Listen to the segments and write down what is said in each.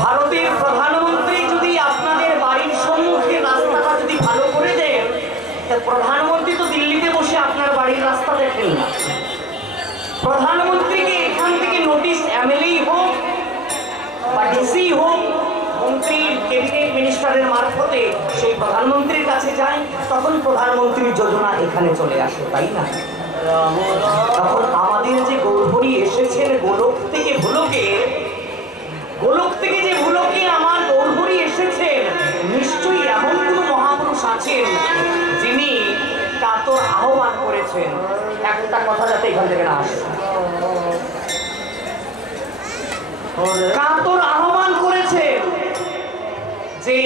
ভারতের প্রধানমন্ত্রী যদি আপনাদের বাড়ির সম্মুখে রাস্তাটা যদি ভালো করে দেন, প্রধানমন্ত্রী তো দিল্লিতে বসে আপনার বাড়ির রাস্তা দেখেন না। প্রধানমন্ত্রীকে এখান থেকে নোটিশ এমএলএ হোক বা ডিসি হোক, মন্ত্রী ক্যাবিনেট মিনিস্টারের মারফতে সেই প্রধানমন্ত্রীর কাছে যায়, তখন প্রধানমন্ত্রীর যোজনা এখানে চলে আসে, তাই না? তখন আমাদের যে গৌরহরি এসেছেন গোলক থেকে ভুলোকে, গোলক থেকে যে ভুলোকে আমার গৌরহরি এসেছেন, নিশ্চয়ই এমন কোন মহাপুরুষ আছেন যিনি কাতর আহ্বান করেছেন। একটা কথা যাতে এখান থেকে না আসে, কাতর আহ্বান করেছেন যে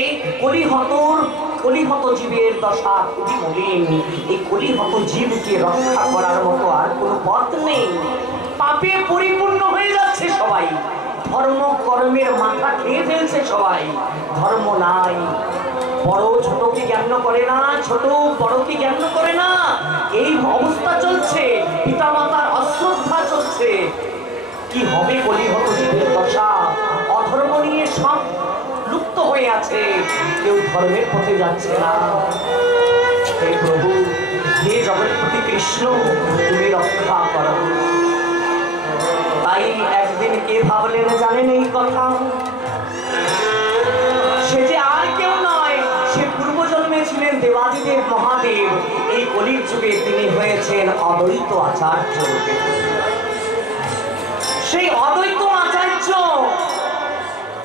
কলিহত জীবের দশা খুবই মলিন, এই কলিহত জীবকে রক্ষা করার মতো আর কোনো পথ নেই। পাপে পরিপূর্ণ হয়ে যাচ্ছে সবাই, ধর্ম কর্মের মাথা খেয়ে ফেলছে সবাই, ধর্ম নাই। বড় ছোটকে জ্ঞান করে না, ছোট বড়কে জ্ঞান করে না, এই অবস্থা চলছে, পিতামাতার অশ্রদ্ধা চলছে। কি হবে কলিহত জীবের দশা? অধর্ম নিয়ে সব লুপ্ত হয়ে আছে, কেউ ধর্মের পথে যাচ্ছে না। হে প্রভু, হে জগৎপতি কৃষ্ণ, তুমি রক্ষা করো। তাই একদিন কে ভাবলেন জানেন এই কথা? সে যে আর কেউ নয়, সে পূর্বজন্মে ছিলেন দেবাদিদেব মহাদেব। এই কলির যুগে তিনি হয়েছেন অদ্বৈত আচার্য। সেই অদ্বৈত আচার্য,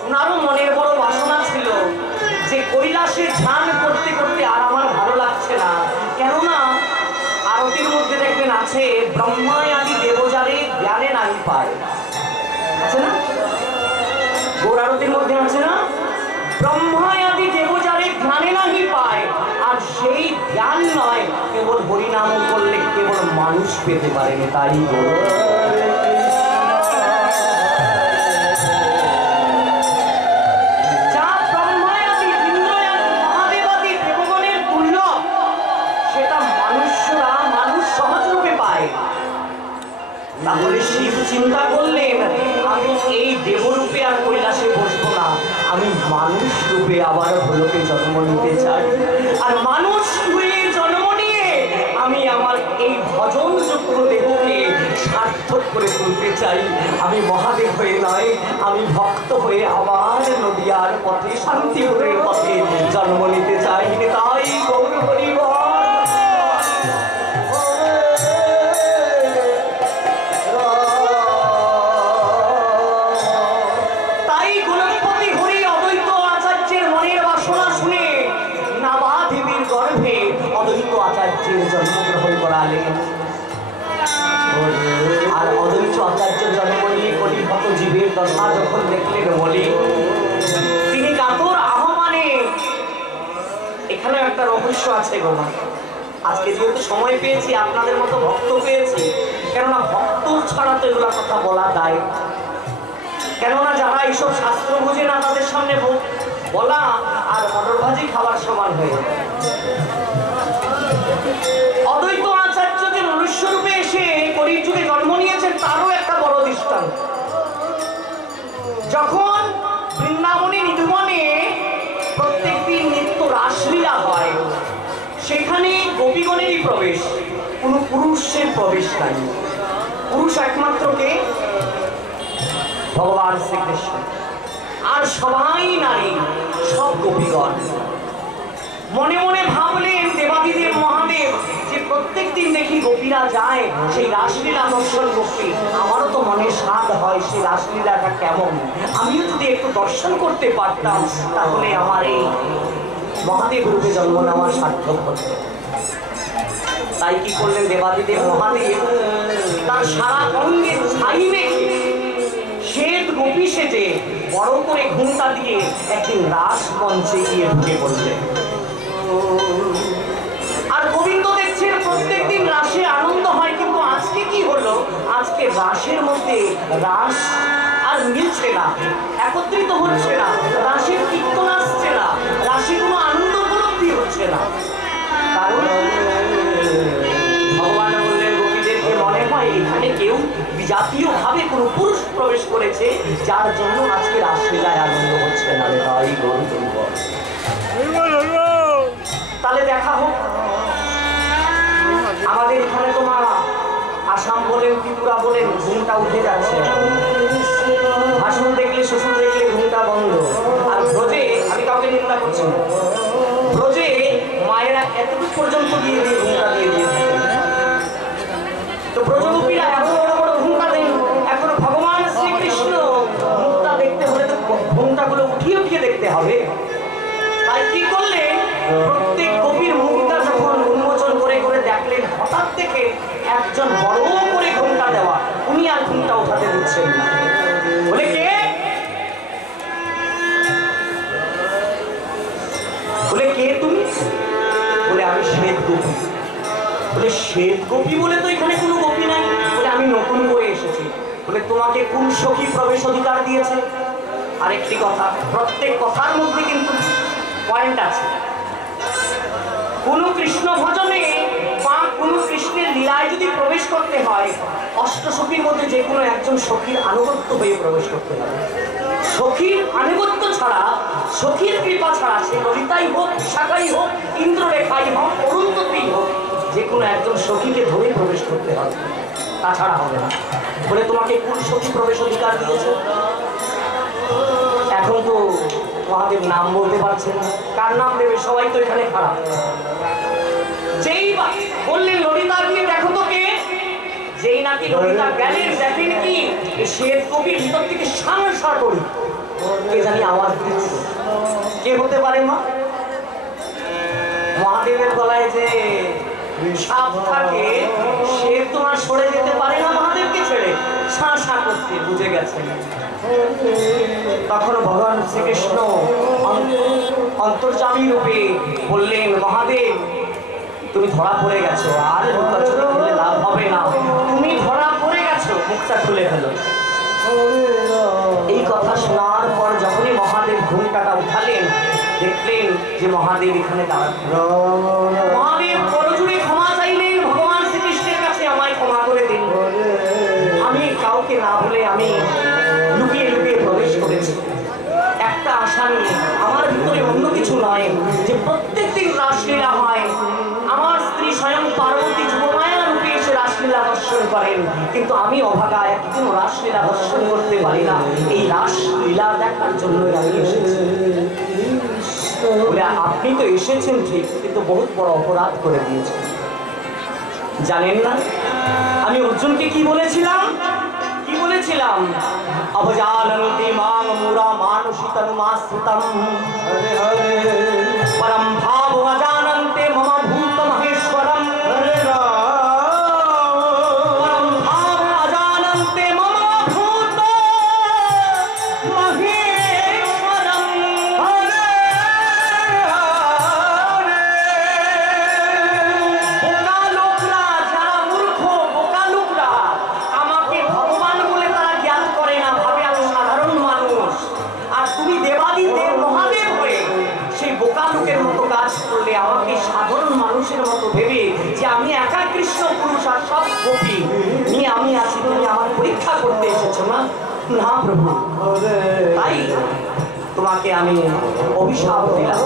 ওনারও মনের বড় বাসনা ছিল যে কৈলাসে ধ্যান করতে করতে আর আমার ভালো লাগছে না। কেননা আরতির মধ্যে দেখবেন আছে, ব্রহ্মায় আদি দেবজারে জ্ঞানে নাই পায়, আছে না? গৌর আরতির মধ্যে আছে না, ব্রহ্মায় আদি দেবজারে জ্ঞানে নাহি পায়। আর সেই জ্ঞান নয়, কেবল হরিনাম করলে কেবল মানুষ পেতে পারেনি, তাই গৌর। তাহলে শিব চিন্তা করলেন, আমি এই দেবরূপে আর কৈলাসে বসবো না, আমি মানুষ রূপে আবার ভোলোকে জন্ম নিতে চাই। আর মানুষ হয়ে জন্ম নিয়ে আমি আমার এই ভজনযোগ্য দেহকে সার্থক করে তুলতে চাই। আমি মহাদেব হয়ে নয়, আমি ভক্ত হয়ে আবার নদিয়ার পথে, শান্তিপুরের পথে জন্ম নিতে চাই। তাই গৌর হরি বল। জন্মগ্রহণ করালেন। আর অদ্বৈত আচার্য জন্ম নিয়ে কলিহত জীবের দশা যখন দেখলেন বলে, তিনি কাতর আহ্বানে, এখানে একটা রহস্য আছে গো মা। আজকে যেহেতু সময় পেয়েছি, আপনাদের মতো ভক্ত পেয়েছি, কেননা ভক্ত ছাড়া তো এগুলা কথা বলা দায়। কেননা যারা এইসব শাস্ত্র বুঝে না, তাদের সামনে বলা আর মটর ভাজি খাবার সমান হয়ে যায়। অদ্বৈত আচার্য যে মনুষ্যরূপে এসে কলির যুগে জন্ম নিয়েছেন, তারও একটা বড় দৃষ্টান্ত। যখন বৃন্দাবনী নিধুবনে প্রত্যেকদিন নিত্য রাসলীলা হয়, সেখানে গোপীগণেরই প্রবেশ, কোনো পুরুষের প্রবেশ নাই। পুরুষ একমাত্র কে? ভগবান শ্রীকৃষ্ণ। আর সবাই নারী, সব গোপীগণ। মনে মনে ভাবলেন দেবাদিদেব মহাদেব যে প্রত্যেক দিন দেখি গোপীরা যায় সেই রাসলীলা দর্শন করতে, আমারও তো মনে স্বাদ হয় সেই রাসলীলাটা কেমন, আমিও যদি একটু দর্শন করতে পারতাম, তাহলে আমার এই মহাদেব রূপে জন্ম নেওয়া সার্থক হতো। তাই কি করলেন দেবাদিদেব মহাদেব? তার সারা অঙ্গে ছাই মেখে শ্বেত গোপী সেজে বড় করে ঘুমটা দিয়ে একদিন রাস মঞ্চে গিয়ে ঢুকে পড়লেন। আর গোবিন্দ দেখছেন প্রত্যেকদিন রাসে আনন্দ হয়, কিন্তু আজকে কি হলো? আজকে রাসের মধ্যে রাস আর মিলছে না, একত্রিত হচ্ছে না, রাসের কীর্তন আসছে না, রাসে কোনো আনন্দ উপলব্ধি হচ্ছে না। কারণ ভগবান বললেন গোপীদেরকে, মনে হয় এখানে কেউ জাতীয়ভাবে কোনো পুরুষ প্রবেশ করেছে, যার জন্য আজকে রাসলীলায় আনন্দ হচ্ছে না। তাই গরু তাহলে দেখা হোক। আমাদের এখানে তো মা আসাম বলেন, ত্রিপুরা বলেন, ঘুমটা উঠে যাচ্ছে। ভাষণ দেখলে, শ্বশুর দেখলে ঘুমটা বন্ধ। আর ব্রজে, আমি কাউকে নিন্দা করছি না, ব্রজে মায়েরা এতটুকু পর্যন্ত দিয়ে দিয়ে ঘুমটা দিয়ে দিয়ে তো ব্রজগোপীরা এত বড় বড় ঘুমটা দেন। এখন ভগবান শ্রীকৃষ্ণ মুখটা দেখতে হলে তো ঘুমটাগুলো উঠিয়ে উঠিয়ে দেখতে হবে। তাই কি করলেন, প্রত্যেক গোপীর মুখটা যখন উন্মোচন করে করে দেখলেন, হঠাৎ থেকে একজন বড় করে ঘুমটা দেওয়া, উনি আর ঘুমটা উঠাতে দিচ্ছেন না। বলে কে? বলে কে তুমি? বলে আমি শ্বেত গোপী। বলে শ্বেত গোপী বলে তো এখানে কোনো গোপী নাই। বলে আমি নতুন করে এসেছি। বলে তোমাকে কোন সখী প্রবেশ অধিকার দিয়েছে? আরেকটি কথা, প্রত্যেক কথার মধ্যে কিন্তু পয়েন্ট আছে। কোন কৃষ্ণ ভজনে বা কোন কৃষ্ণের লীলায় যদি প্রবেশ করতে হয়, অষ্টসখীর মধ্যে যে কোনো একজন সখীর আনুগত্য হয়ে প্রবেশ করতে হবে। সখীর আনুগত্য ছাড়া, সখীর কৃপা ছাড়া, সে ললিতাই হোক, বিশাখাই হোক, ইন্দ্ররেখাই হোক, অরুন্ধতী হোক, যে কোনো একজন সখীকে ধরে প্রবেশ করতে হবে, তাছাড়া হবে না। বলে তোমাকে কোন সখী প্রবেশ অধিকার দিয়েছে? এখন তো মহাদেব নাম বলতে পারছেন না, কার নাম দেবে? সবাই তো এখানে খারাপ। যেই বললেন ললিতা দিয়ে দেখো তো কে, যেই নাকি ললিতা গেলেন, দেখেন কি শ্বেত গোপীর ভিতর থেকে সাংসা করি কে জানি আওয়াজ দিচ্ছে। কে হতে পারে মা? মহাদেবের গলায় যে সাপ থাকে, সে তোমার সরে যেতে পারে না মহাদেবকে ছেড়ে, সাঁ করতে। বুঝে গেছেন? তখন ভগবান শ্রীকৃষ্ণ অন্তর্যামী রূপে বললেন, মহাদেব তুমি ধরা পড়ে গেছো, আর লুকাচুরি খেলে লাভ হবে না, তুমি ধরা পড়ে গেছো, মুখটা খুলে ফেলো। এই কথা শোনার পর যখনই মহাদেব ঘুমটাটা উঠালেন, দেখলেন যে মহাদেব এখানে দাঁড়াচ্ছেন। মহাদেব করজোড়ে ক্ষমা চাইলেন ভগবান শ্রীকৃষ্ণের কাছে, আমায় ক্ষমা করে দিন, আমি কাউকে না বলে আমি লুকিয়ে লুকিয়ে প্রবেশ করেছি একটা আশা নিয়ে। আমার ভিতরে অন্য কিছু নয় যে প্রত্যেক দিন রাসলীলা হয়, আমার স্ত্রী স্বয়ং পার্বতী যুবমায়া রূপে এসে রাসলীলা দর্শন করেন, কিন্তু আমি অভাগা একদিন রাসলীলা দর্শন করতে পারি না। এই রাসলীলা দেখার জন্যই আমি এসেছি। বলে আপনি তো এসেছেন ঠিক, কিন্তু বহুত বড় অপরাধ করে দিয়েছেন। জানেন না আমি অর্জুনকে কি বলেছিলাম? কি বলেছিলাম? অবজানন্তি মাং মুরা মানসিতনুমাস্তুতম পরম ভাব অজানন্তে মম ভূত মহেশ্বরম। পরম ভাব অজানন্তে মম ভূত মহেশ্বরম। বোকা লোকরা, যারা মূর্খ বোকা লোকরা, আমাকে ভগবান বলে তারা জ্ঞান করে না, ভাবে আমি সাধারণ মানুষ। আর তুমি দেবাদি দেব মহাদেব হয়ে সেই বোকা লোকের মতো কাজ করলে, আমাকে সাধারণ মানুষের মতো ভেবে যে আমি একা কৃষ্ণ পুরুষ আর সব গোপী নিয়ে আমি আছি, তুমি আমার পরীক্ষা করতে এসেছো না? না প্রভু, তাই তোমাকে আমি অভিশাপ দিলাম।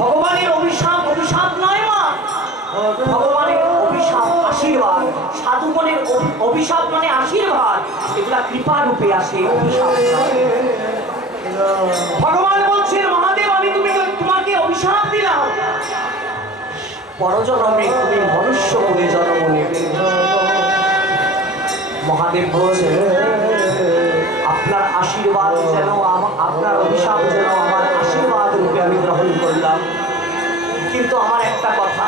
ভগবানের অভিশাপ অভিশাপ নয় মা, ভগবানের অভিশাপ আশীর্বাদ। সাধুগণের অভিশাপ মানে আশীর্বাদ, এগুলা কৃপা রূপে আসে, অভিশাপ। ভগবান বলছেন মহাদেব আমি তোমাকে অভিশাপ দিলাম, পরজন্মে তুমি মনুষ্য বলে জন্ম নেবে। মহাদেব বলছেন আপনার আশীর্বাদ যেন আপনার অভিশাপ যেন আমার আশীর্বাদ রূপে আমি গ্রহণ করলাম। কিন্তু আমার একটা কথা,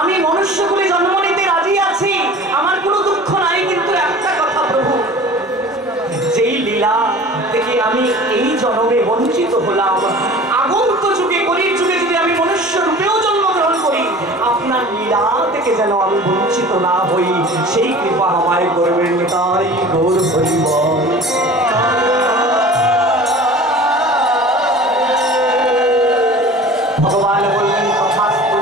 আমি মনুষ্য বলে জন্ম নিতে রাজি আছি, আমার কোনো দুঃখ নাই, কিন্তু একটা কথা প্রভু, যেই লীলা থেকে আমি এই জন্মে বঞ্চিত হলাম, আগন্ত যুগে কলির যুগে যদি আমি মনুষ্য রূপেও জন্মগ্রহণ করি, আপনার লীলা থেকে যেন আমি বঞ্চিত না হই, সেই কৃপা আমায় করবেন। তাই গৌর হইব। ভগবান বললেন তথাস্তু,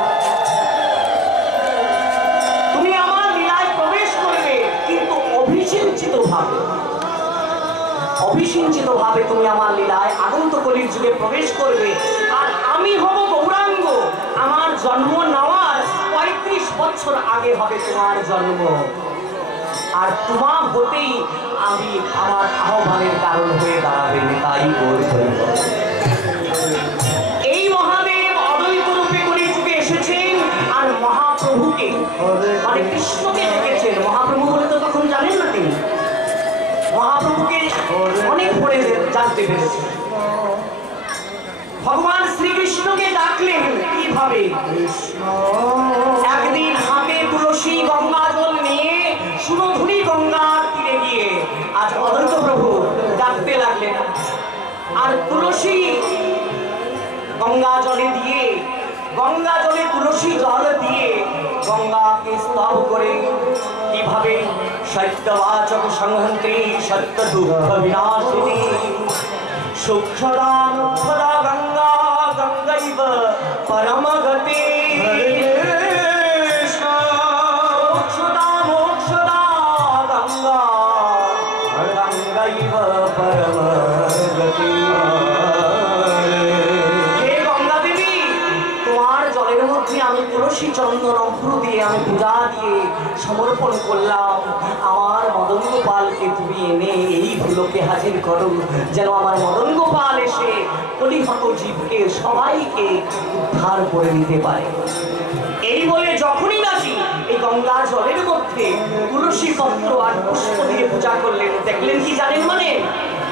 তুমি আমার লীলায় প্রবেশ করবে, কিন্তু অভিসিঞ্চিত ভাবে তুমি আমার লীলায় আগন্ত কলির যুগে প্রবেশ করবে, আর আমি হব গৌরাঙ্গ। আমার জন্ম নেওয়ার ৩৫ বছর আগে হবে তোমার জন্ম, আর তোমার হতেই আমি আমার আহ্বানের কারণ হয়ে দাঁড়াবে। তাই এই মহাদেব অদ্বৈত রূপে কলির যুগে এসেছেন, আর মহাপ্রভুকে মানে কৃষ্ণকে ডেকেছেন। মহাপ্রভু বলে তো তখন জানেন না, তিনি মহাপ্রভুকে অনেক পরে জানতে পেরেছেন। ভগবান শ্রীকৃষ্ণকে ডাকলেন কিভাবে? একদিন হাতে তুলসী গঙ্গা জল নিয়ে সুরধুনী গঙ্গার তীরে গিয়ে আজ অদ্বৈত প্রভু ডাকতে লাগলেন। আর তুলসী গঙ্গা জলে দিয়ে, গঙ্গা জলে তুলসী জল দিয়ে গঙ্গাকে স্তব করে কিভাবে? সত্যবাচক সংহন্ত্রী সত্য দুঃখ বিনাশিনী সুক্ষরা মুক্ষরা গঙ্গা গঙ্গৈব পরম গতি মোক্ষদা মোক্ষদা গঙ্গা গঙ্গৈব পরম গতি। হে গঙ্গা দেবী, তোমার জলের মধ্যে আমি তুলসী চন্দন অভ্র দিয়ে আমি পূজা দিয়ে সমর্পণ করলাম। আমার মদন গোপালকে তুমি এনে এই ভুলোকে হাজির করো, যেন আমার মদন গোপাল এসে কলিহত জীবকে সবাইকে উদ্ধার করে নিতে পারে। এই বলে যখনই নাকি এই গঙ্গা জলের মধ্যে তুলসী পত্র আর পুষ্প দিয়ে পূজা করলেন, দেখলেন কি জানেন? মানে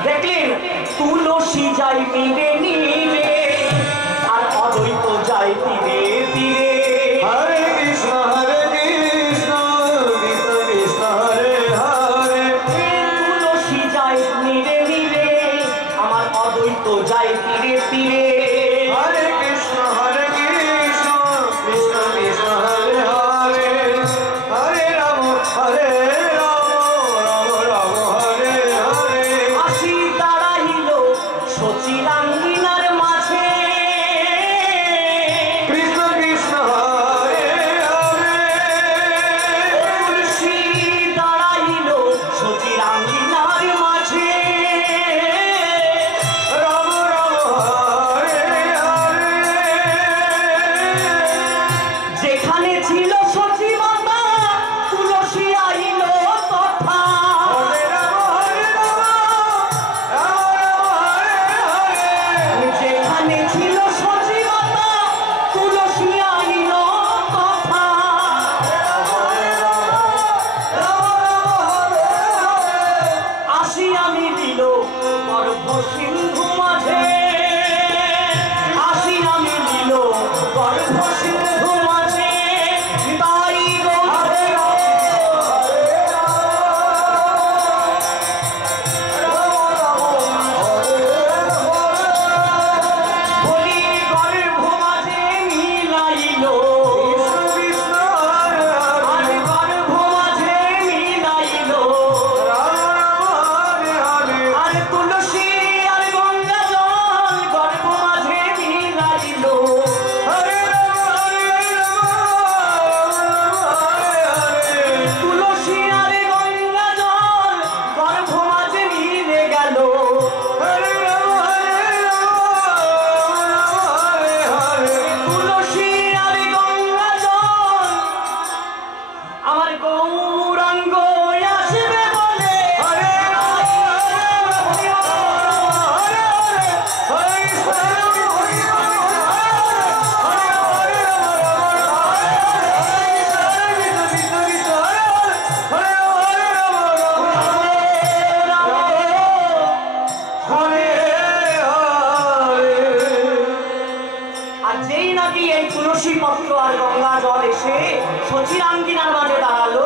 দেখলেন তুলসী যাই তীরে নীরে আর অদ্বৈত যাই তীরে তীরে। হরে কৃষ্ণ হরে কৃষ্ণ কৃষ্ণ কৃষ্ণ হরে হরে। তুলসী যাই নীরে নীরে আমার অদ্বৈত যাই তীরে তীরে। হরে কৃষ্ণ হরে কৃষ্ণ কৃষ্ণ কৃষ্ণ হরে হরে। হরে রাম রাম রাম হরে হরে। আসি দাঁড়াইল সচিরাঙ্গিনার মাঝে কৃষ্ণ কৃষ্ণ হরে হরে। তুলসী দাঁড়াইল সচিরাঙ্গিনার মাঝে রাম রাম হরে হরে। যেখানে ছিল সচি মাতা তুলসী আইল তথা। হরে রাম হরে রাম রাম রাম হরে হরে। যেখানে ছিল সচি মাতা তুলসী আইল তথা। হরে রাম রাম রাম হরে হরে। আসি আমি দিল গর্ভ সিন্ধু মাঝে। আসি আমি দিল গর্ভ সিন্ধু মাঝে। তাই গো হরে রাম হরে রাম রাম হরে হরে। বলি গর্ভ মাঝে মিলাইল কৃষ্ণ হরে হরে। গর্ভ মাঝে মিলাইল রাম রাম হরে হরে। আর তুলসী আর গঙ্গা জল গর্ভ মাঝে মিলাইল। হরে রাম হরে রাম হরে হরে। তুলসী আর গঙ্গা জল গর্ভ মাঝে মিলে গেল। হরে রাম হরে রাম হরে হরে। তুলসী আর গঙ্গা জল আমার গৌরাঙ্গ আসবে বলে। হরে রাম হরে রাম হরে হরে। হরে কৃষ্ণ হরে কৃষ্ণ হরে হরে হরে কৃষ্ণ কৃষ্ণ হরে হরে হরে রাম হরে হরে। আর যেই নাকি এই তুলসী পত্র আর গঙ্গা জল এসে সচির আঙ্গিনার মাঝে দাঁড়ালো,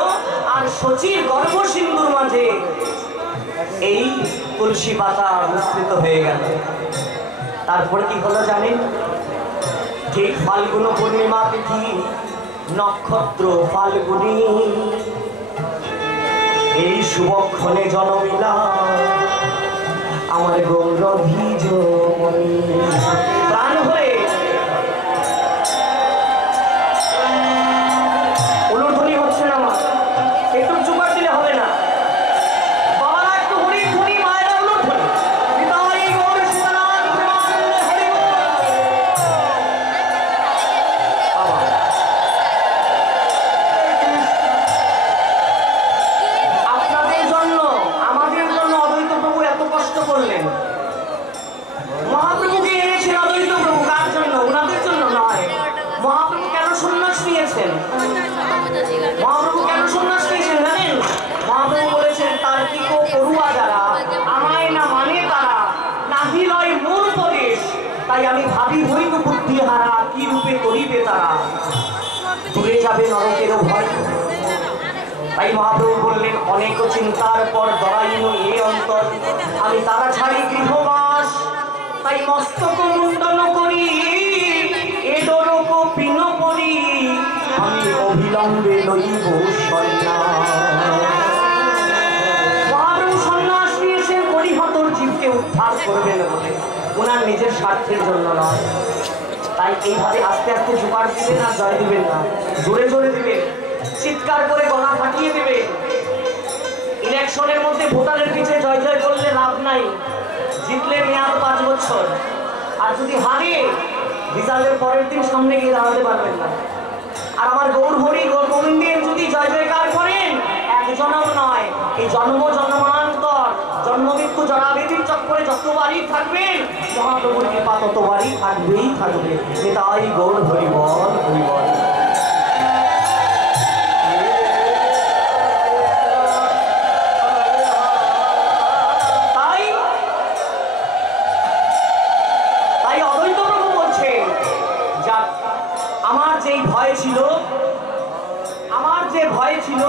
আর সচির গর্ভ সিন্ধুর মাঝে এই তুলসী পাতা মিশ্রিত হয়ে গেল। তারপরে কি হলো জানেন? ঠিক ফাল্গুন পূর্ণিমা তিথি নক্ষত্র ফাল্গুনী এই শুভক্ষণে জনমিলা আমার গৌরভীজ প্রাণ হয়ে অনুধ্বনি হচ্ছে না। আমার একটু চুপার দিলে হবে না। বাবারা একটু হরি ধ্বনি, মায়েরা অনুধ্বনি। তাই আমি ভাবি হইল বুদ্ধি হারা, কি রূপে করিবে তারা, দূরে যাবে নরকেরও ভয়। তাই মহাপ্রভু বললেন, অনেক চিন্তার পর দরাইনু এ অন্তর, আমি তারা ছাড়ি গৃহবাস। তাই মস্তক মুন্ডন করি, এ ডরক পিন করি, আমি অবিলম্বে লইব সন্ন্যাস। মহাপ্রভু সন্ন্যাস নিয়েছেন কলিহতর জীবকে উদ্ধার করবেন বলে, ওনার নিজের স্বার্থের জন্য নয়। তাই এইভাবে আস্তে আস্তে জোগাড় দিবেন আর জয় দিবেন না, জোরে জোরে দিবেন, চিৎকার করে গলা ফাটিয়ে দিবে। ইলেকশনের মধ্যে ভোটারের পিছিয়ে জয় জয় করলে লাভ নাই, জিতলে মেয়াদ 5 বছর, আর যদি হারিয়ে রেজাল্টের পরের দিন সামনে গিয়ে দাঁড়াতে পারবেন না। আর আমার গৌর হরি গৌর গোবিন্দের যদি জয় জয়কার করেন, এক জন্ম নয়, এই জন্ম জন্মান্তর জন্ম মৃত্যু জরাবেদির চক্করে যতবারই থাকবেন, মহাপ্রভুর কৃপা ততবারই থাকবেই থাকবে। তাই গৌর হরি বল, হরি বল। আমার যে ভয় ছিল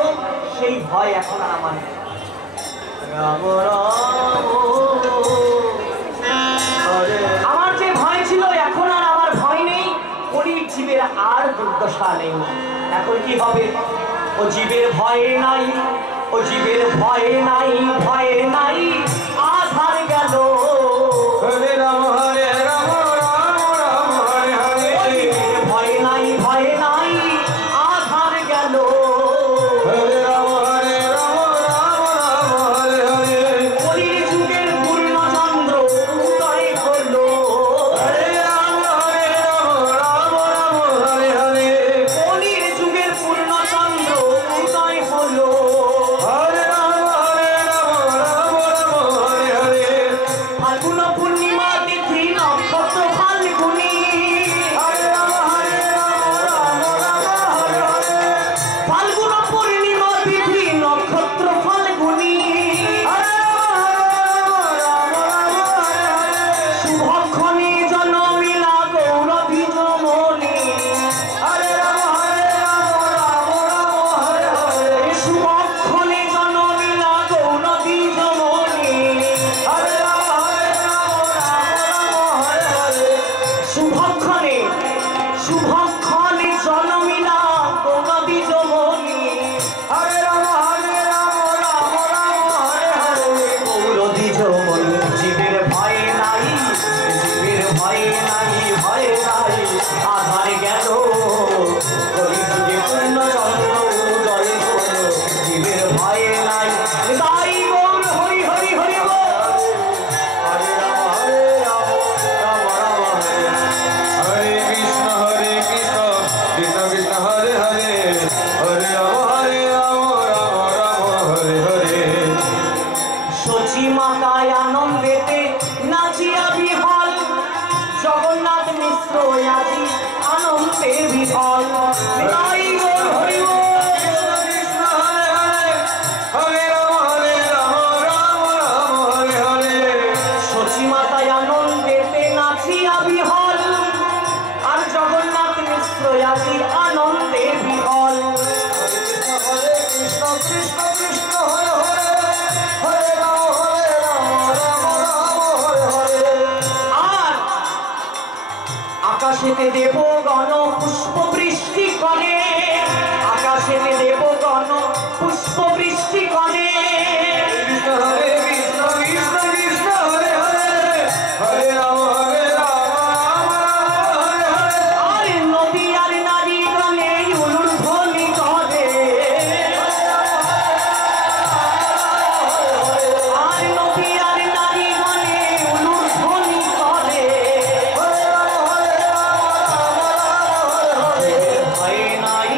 সেই ভয় এখন আর আমার নেই। আমার যে ভয় ছিল এখন আর আমার ভয় নেই, কলির জীবের আর দুর্দশা নেই। এখন কি হবে? ও জীবের ভয়ে নাই, ও জীবের ভয়ে নাই, ভয়ে নাই আধার গেল। হরে রাম হরে রাম, রাম রাম হরে হরে। ভয়ে নাই, ভয়ে নাই আধার গেল। হরে রাম হরে রাম, রাম রাম হরে হরে। কলির যুগের পূর্ণচন্দ্র উদয় হল। হরে রাম হরে রাম, রাম রাম হরে হরে। কলির যুগের পূর্ণচন্দ্র উদয় হল। হরে রাম হরে রাম, রাম রাম হরে হরে। ফাল্গুন পূর্ণিমা তিথি নক্ষত্র ফাল্গুনি। হরে রাম হরে রাম, রাম রাম হরে হরে। ফাল্গুন পূর্ণিমা তিথি নক্ষত্র ফাল্গুনি। হরে রাম হরে রাম, রাম রাম হরে হরে। শুভক্ষণে জনমিলা গৌরধি যমনি। হরে রাম হরে রাম, রাম রাম হরে হরে। শুভক্ষণে জনমিলা গৌরধি যমনি। হরে রাম হরে রাম, রাম রাম হরে হরে। শুভক্ষণে, শুভক্ষণে জনমিলা গৌরধি যমনি। হরে রাম হরে রাম, রাম রাম হরে হরে। গৌরধি যমনি। জীবের ভয় নাই, জীবের ভয় নাই, ভয় নাই আধার গেল। কলিযুগে পূর্ণচন্দ্র উদয় হল। জীবের ভয় নাই। তাই গৌর হরি হরি হরি বল। হরে রাম হরে রাম, রাম রাম হরে हरे कृष्ण कृष्ण कृष्ण हरे हरे, हरे राम राम राम हरे हरे। সচি মাতায় আনন্দেতে নাচিয়া বিহল। জগন্নাথ মিশ্র আজি আনন্দে বিহল। তাই গৌর হরি বল। कृष्ण हरे हरे, हरे राम राम राम हरे हरे। সচি মাতায় আনন্দেতে নাচিয়া বিহল, আর জগন্নাথ মিশ্র আজি আনন্দে বিহল। हरे कृष्ण कृष्ण कृष्ण हरे हरे, हरे राम राम राम हरे हरे। আর আকাশেতে দেবগণ পুষ্প বৃষ্টি করে। আকাশেতে দেবগণ পুষ্প বৃষ্টি করে। कृष्ण हरे कृष्ण कृष्ण कृष्ण हरे हरे, हरे राम राम हरे हरे। আর নদী আর নারী গণে উলুর ধ্বনি করে। আর নদী আর নারী গণে উলুর ধ্বনি করে। ভয় নাই,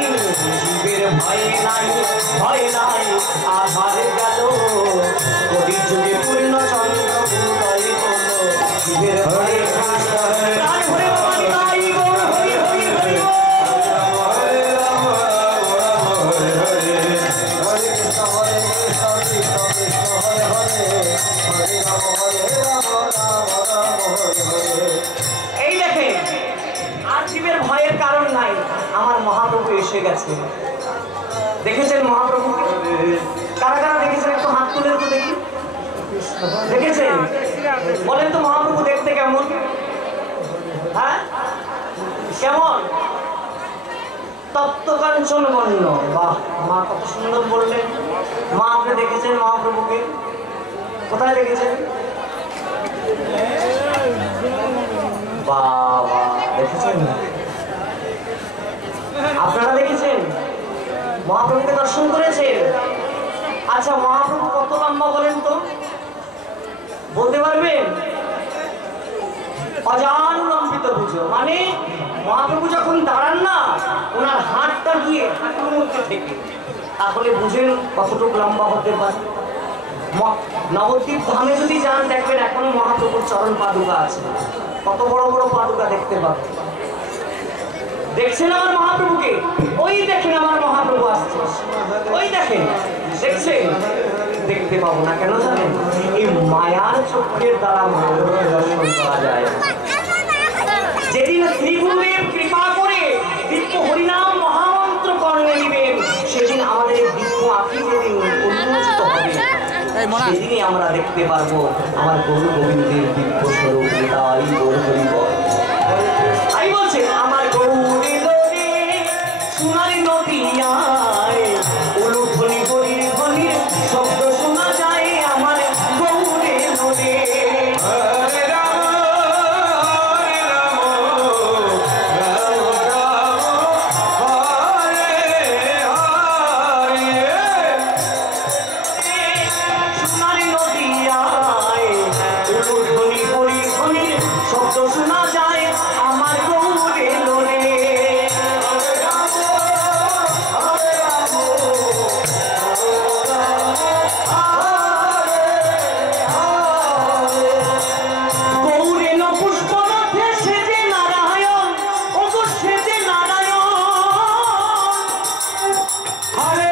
বসে গেছে। দেখেছেন মহাপ্রভুকে? কারা কারা দেখেছেন একটু হাত তুলে তো দেখি। দেখেছেন? বলেন তো মহাপ্রভু দেখতে কেমন? হ্যাঁ কেমন? তপ্ত কাঞ্চন বর্ণ। বাহ, মা কত সুন্দর বললেন। মা আপনি দেখেছেন মহাপ্রভুকে? কোথায় দেখেছেন? বাবা, দেখেছেন? আপনারা দেখেছেন? মহাপ্রভুকে দর্শন করেছেন? আচ্ছা, মহাপ্রভু কত লম্বা বলেন তো? বলতে পারবেন? অজানুলম্বিত পুজো মানে মহাপ্রভু যখন দাঁড়ান না, ওনার হাতটা গিয়ে হাঁটুর মধ্যে থেকে, তাহলে বুঝেন কতটুকু লম্বা হতে পারে। নবদ্বীপ ধামে যদি যান দেখবেন এখনো মহাপ্রভুর চরণ পাদুকা আছে। কত বড় বড় পাদুকা দেখতে পাবেন। দেখছেন আমার মহাপ্রভুকে? ওই দেখেন আমার মহাপ্রভু আসছে, ওই দেখেন। দেখছেন? দেখতে পাবো না কেন জানেন? এই মায়ার চোখের দ্বারা মহাপ্রভুকে দর্শন করা যায়। যেদিন শ্রীগুরুদেব কৃপা করে দিব্য হরিনাম মহামন্ত্র কর্ণে দিবেন, সেদিন আমাদের দিব্য আঁখি যেদিন উন্মোচিত হবে, সেদিনই আমরা দেখতে পারবো আমার গরু গোবিন্দের দিব্য স্বরূপ। তাই গরু হরিব। তাই বলছে আমার গৌরী লোরে সোনারি নদিয়ায় উলুধ্বনি হরির ধ্বনির শব্দ শোনা যায় আমার গৌরী লোরে। শোনা যায় আমার গৌরে লোরে। গৌরে ন পুষ্পনাথে সেজে নারায়ণ, ওগো সেজে নারায়ণ। হরে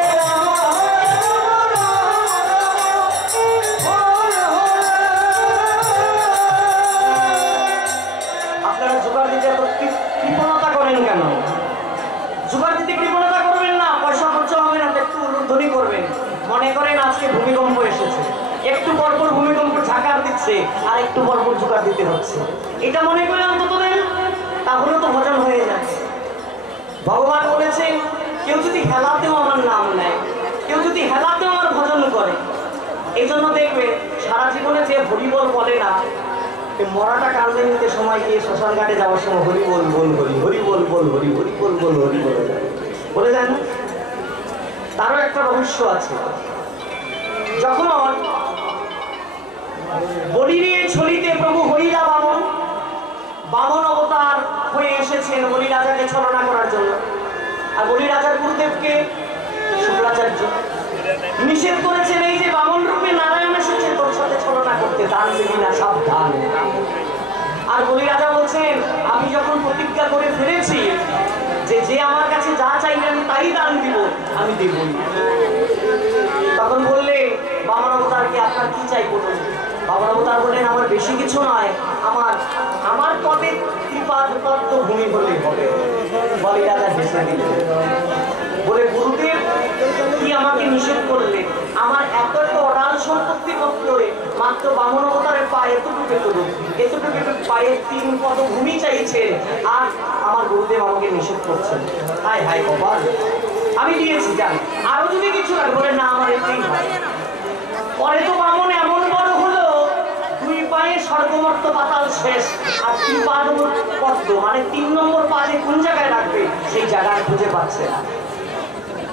আপনারা জোগাড় দিতে কৃপণতা করেন কেন? জোগাড় দিতে কৃপণতা করবেন না, পয়সা খরচ হবে না, একটু উলুধ্বনি করবেন। মনে করেন আজকে ভূমিকম্প এসেছে, একটু পরপর ভূমিকম্প ঝাঁকার দিচ্ছে আর একটু পরপর জোগাড় দিতে হচ্ছে, এটা মনে করে অন্তত দেন, তাহলে তো ভজন হয়ে যায়। ভগবান বলেছেন কেউ যদি হেলাতেও আমার নাম নেয়, কেউ যদি হেলাতেও আমার ভজন করে, এই জন্য দেখবে সারা জীবনে যে হরিবল বলে না, মরাটা কান্দে নিতে সময় গিয়ে শ্মশান ঘাটে যাওয়ার সময় হরি বল বল হরি, হরি বল বল হরি, হরি বল বল হরি বলে যায় না? তারও একটা রহস্য আছে। যখন বলিরে ছলিতে প্রভু হরিরা বামন অবতার হয়ে এসেছেন বলি রাজাকে ছলনা করার জন্য, আর বলি রাজার গুরুদেবকে শুক্রাচার্য নিষেধ করেছেন, এই যে বামন রূপে নারায়ণ এসেছে তোর সাথে ছলনা করতে, দান দিবি না, সাবধান। আর বলি রাজা বলছেন আমি যখন প্রতিজ্ঞা করে ফেলেছি যে যে আমার কাছে যা চাইবে আমি তাই দান দিব, আমি দেবই। তখন বললে বামন অবতারকে আপনার কি চাই বলুন। বামন অবতার বললেন আমার বেশি কিছু নয়, আমার পদে ত্রিপাদ পদ্ম ভূমি হলেই হবে। বলি রাজা হেসে দিলেন, বলে গুরুদেব কি আমাকে নিষেধ করলে? আমার এত এত অডাল সম্পত্তি পত্রে মাত্র বামন অবতারের পায়ে এতটুকু পায়ে 3 পদ ভূমি চাইছে, আর আমার গুরুদেব আমাকে নিষেধ করছেন। হায় হায় কপাল, আমি দিয়েছি জানি, আরো যদি কিছু লাগে বলে না আমার এতেই হয়। পরে তো বামন এমন বড় হলো 2 পায়ে স্বর্গমর্ত পাতাল শেষ, আর 3 পাদ পদ্ম মানে 3 নম্বর পাদে কোন জায়গায় রাখবে সেই জায়গায় খুঁজে পাচ্ছে না।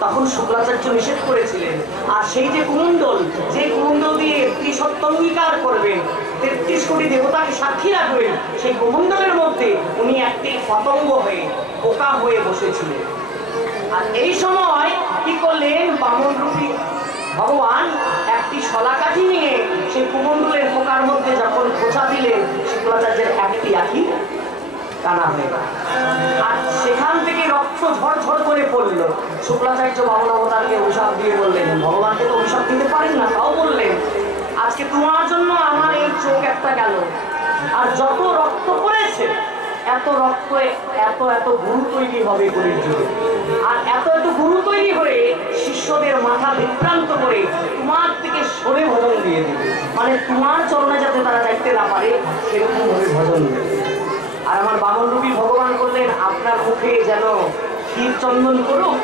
তখন শুক্রাচার্য নিষেধ করেছিলেন, আর সেই যে কুমণ্ডল, যে কুমণ্ডল দিয়ে ত্রিসত্য অঙ্গীকার করবেন, 33 কোটি দেবতাকে সাক্ষী রাখবেন, সেই কুমণ্ডলের মধ্যে উনি একটি পতঙ্গ হয়ে পোকা হয়ে বসেছিলেন। আর এই সময় কি করলেন, বামন রূপী ভগবান একটি শলাকাঠি নিয়ে সেই কুমণ্ডলের পোকার মধ্যে যখন খোঁচা দিলেন, শুক্রাচার্যের একটি আঁখি কানা হয়ে গেল, আর সেখান থেকে রক্ত ঝরঝর করে পড়ল। শুক্রাচার্য বামন অবতারকে অভিশাপ দিয়ে বললেন, ভগবানকে তো অভিশাপ দিতে পারেন না, তাও বললেন আজকে তোমার জন্য আমার এই চোখ একটা গেল, আর যত রক্ত পড়েছে এত রক্ত, এত এত গুরু তৈরি হবে কলির যুগে। আর এত এত গুরু তৈরি হয়ে শিষ্যদের মাথা বিভ্রান্ত করে তোমার থেকে সরে ভজন দিয়ে দেবে, মানে তোমার চরণে যাতে তারা যাইতে না পারে সেরকম ভাবে ভজন দেবে। আর আমার বামন রূপী ভগবান বললেন, আপনার মুখে যেন ক্ষীর চন্দন করুক,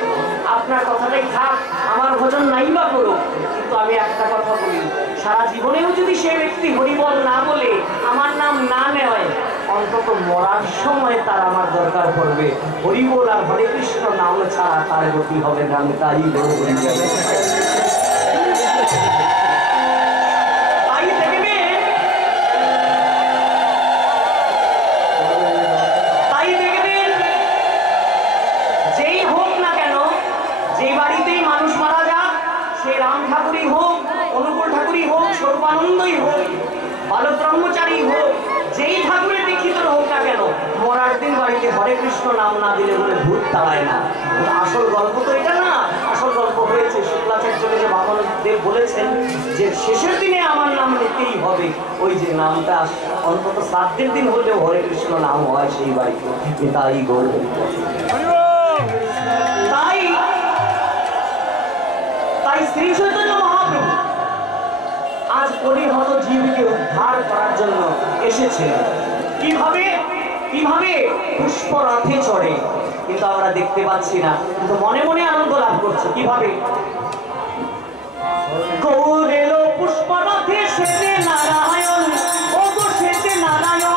আপনার কথাটাই থাক, আমার ভজন নাই বা করুক, কিন্তু আমি একটা কথা বলি, সারা জীবনেও যদি সে ব্যক্তি হরিবল না বলে আমার নাম না নেয়, অন্তত মরার সময় তার আমার দরকার পড়বে। হরিবল আর হরে কৃষ্ণ নাম ছাড়া তার গতি হবে না, আমি তাই বলবো। আনন্দই হোক, ভালো ব্রহ্মচারী হোক, যেই ঠাকুরের দীক্ষিত হোক না কেন, মরার দিন বাড়িতে হরে কৃষ্ণ নাম না দিলে বলে ভূত তাড়ায় না। আসল গল্প তো এটা না, আসল গল্প হয়েছে শুক্লাচার্যকে যে বামনদেব বলেছেন যে শেষের দিনে আমার নাম নিতেই হবে, ওই যে নামটা অন্তত শ্রাদ্ধের দিন হলেও হরে কৃষ্ণ নাম হয় সেই বাড়িতে, তাই গৌর। তাই তাই শ্রী চৈতন্য মহাপ্রভু আজ কলিহত জীবকে উদ্ধার করার জন্য এসেছে। কিভাবে? কিভাবে? পুষ্পরথে চড়ে, কিন্তু আমরা দেখতে পাচ্ছি না, কিন্তু মনে মনে আনন্দ লাভ করছে। কিভাবে? গৌর এলো পুষ্পরথে, সেজে নারায়ণ, ও গো সেজে নারায়ণ।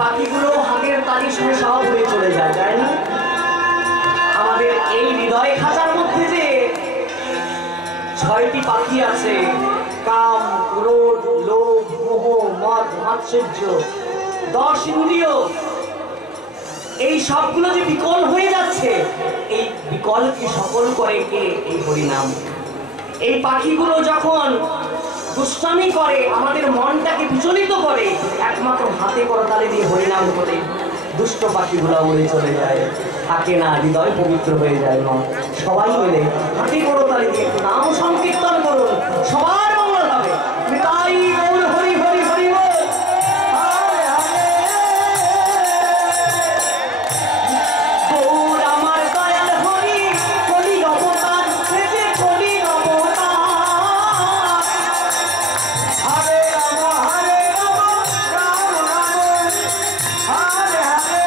পাখিগুলো হাতের তালি শুনে সব উড়ে চলে যায়, তাই না? আমাদের এই হৃদয় খাঁচার মধ্যে যে ছয়টি পাখি আছে, কাম, ক্রোধ, লোভ, মোহ, মদ, মাৎসর্য, 10 ইন্দ্রিয়। এই সবগুলো যে বিকল হয়ে যাচ্ছে, এই বিকলকে সকল করে কে? এই হরিনাম। এই পাখিগুলো যখন দুষ্টামি করে, আমাদের মনটাকে বিচলিত করে, একমাত্র হাতে করতালি দিয়ে হরিনাম করে দুষ্ট পাখিগুলো উড়ে চলে যায়, থাকে না, হৃদয় পবিত্র হয়ে যায়। মন সবাই মিলে হাতে করতালি দিয়ে একটু নাম সংকীর্তন করুন, সবার মঙ্গল হবে। তাই গৌর হরি হরি হরি বল। গৌর আমার দয়াল হরি, কলি অবতার, সে যে কলি অবতার। হরে রাম হরে রাম, রাম রাম হরে হরে।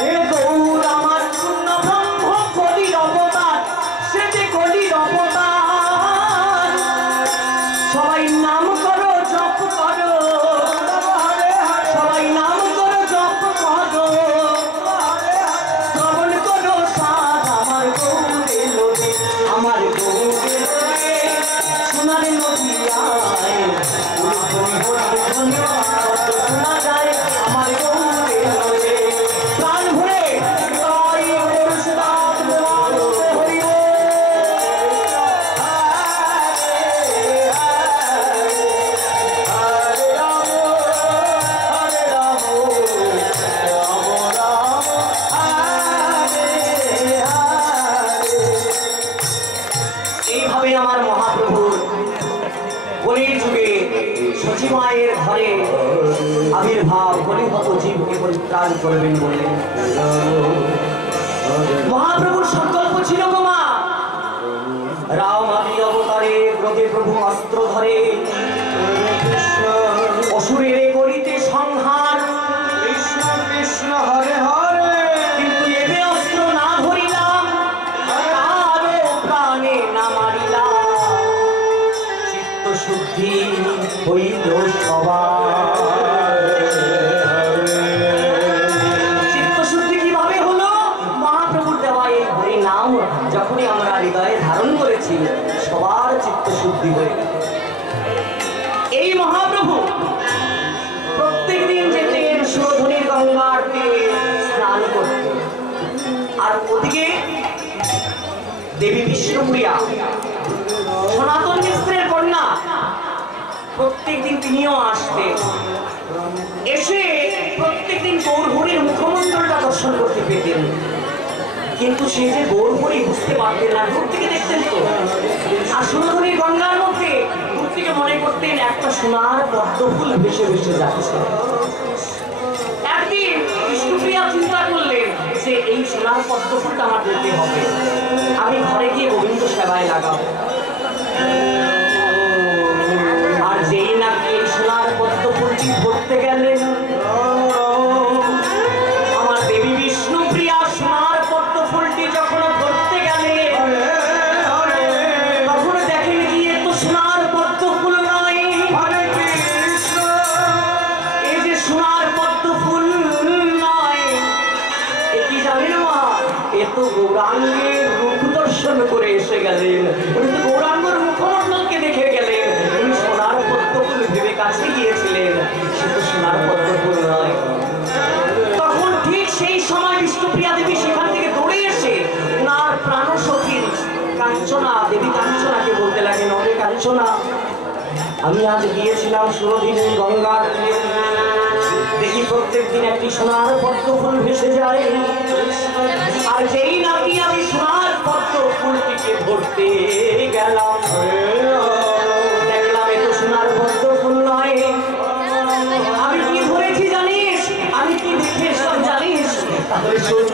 হে গৌর আমার পূর্ণ ব্রহ্ম, কলির অবতার, সে যে কলির অবতার। সবাই নাম করো, জপ করো, সবাই নাম করো, জপ করো, শ্রবণ করো সাধ আমার গৌরে নদী, আমার গৌরে নদী, সোনার নদী আয়, শোনা যায় আমার গৌরে নদী। প্রাণ ভরে তাই মুর্শিদাবাদ বল হরি বল। এইভাবে আমার মহাপ্রভুর কলির যুগে সচিমায়ের ঘরে আবির্ভাব, কলিহত জীবকে পরিত্রাণ করবেন বলে মহাপ্রভুর সংকল্প ছিল। গো মা, রাম আদি অবতারে ব্রতে প্রভু অস্ত্র ধরে অসুরের করিতে সংহার। কৃষ্ণ কৃষ্ণ হরে হরে। কিন্তু এবে অস্ত্র না ধরিলাম, কারো প্রাণে না মারিলাম, চিত্ত শুদ্ধি হইল সবার। চিত্ত শুদ্ধি কিভাবে হলো? মহাপ্রভুর দেওয়া এই হরি নাম যখনই আমরা হৃদয়ে ধারণ করেছি, সবার চিত্ত শুদ্ধি হয়ে গেল। এই মহাপ্রভু প্রত্যেক দিন যেতেন সুরধুনির গঙ্গার তীরে স্নান করতেন, আর ওদিকে দেবী বিষ্ণুপ্রিয়া, সনাতন মিশ্রের কন্যা, প্রত্যেকদিন তিনিও আসতেন। এসে প্রত্যেকদিন গৌরহরির মুখমণ্ডলটা দর্শন করতে পেতেন, কিন্তু সে যে গৌরহরি বুঝতে পারতেন না, দূর থেকে দেখতেন তো। আর সুরধুনির গঙ্গার মধ্যে দূর থেকে মনে করতেন একটা সোনার পদ্মফুল ভেসে ভেসে যাচ্ছে। একদিন বিষ্ণুপ্রিয়া চিন্তা করলেন যে এই সোনার পদ্মফুলটা আমার দেখতে হবে, আমি ঘরে গিয়ে গোবিন্দ সেবায় লাগাবো। আর যেই নাকি এই সোনার পদ্মফুলটি ধরতে গেলেন, আমার দেবী বিষ্ণুপ্রিয়া সোনার পদ্মফুলটি যখন ধরতে গেলেন, তখন দেখেন গিয়ে তো সোনার পদ্মফুল নয়, এই যে সোনার পদ্মফুল নয়, এ কি জানেন মা? এ তো গৌরাঙ্গের রূপ দর্শন করে এসে গেলেন। উনি তো গৌরাঙ্গের মুখমণ্ডলকে দেখে গেলেন। উনি সোনার পদ্মফুল ভেবে কাছে গিয়েছিলেন, সে তো সোনার পদ্মফুল নয়। তখন ঠিক সেই সময় বিষ্ণুপ্রিয়া দেবী সেখান থেকে দৌড়ে এসে ওনার প্রাণসখী কাঞ্চনা, দেবী কাঞ্চনাকে বলতে লাগেন, ওরে কাঞ্চনা, আমি আজ গিয়েছিলাম সুরধুনির গঙ্গার তীরে, দেখি প্রত্যেকদিন একটি সোনার পদ্মফুল ভেসে যায়, আর যেই নাকি আমি সোনার পদ্মফুলটিকে ধরতে গেলাম, দেখলাম এ তো সোনার পদ্মফুল নয়। আমি কি ধরেছি জানিস? আমি কি দেখে এসব জানিস? তাহলে শোন,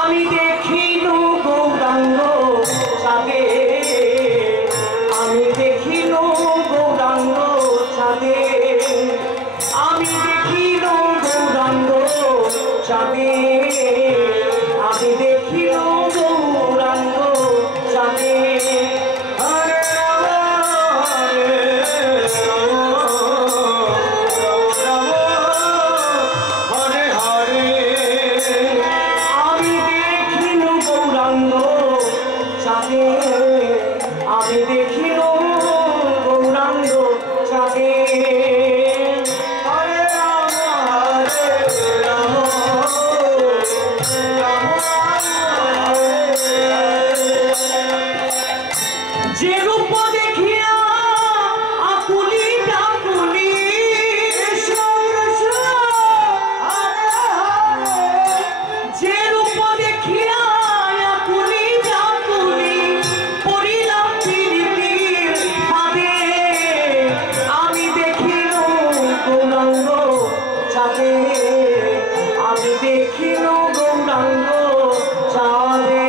আমি দেখিনু গৌরাঙ্গ চাঁদে, আমি দেখিনু গৌরাঙ্গ চাঁদে, আমি দেখিনু গৌরাঙ্গ চাঁদে, আমি দেখিনু গৌরাঙ্গ চাঁদে। হরে রাম হরে রাম, হরে হরে। আমি দেখিনু দেখিয়া আকুলি ব্যাকুলি পড়িলাম পীড়িতির ফাঁদে। আমি দেখিল গৌরাঙ্গ চাঁদে, আমি দেখিল গৌরাঙ্গ চাঁদে।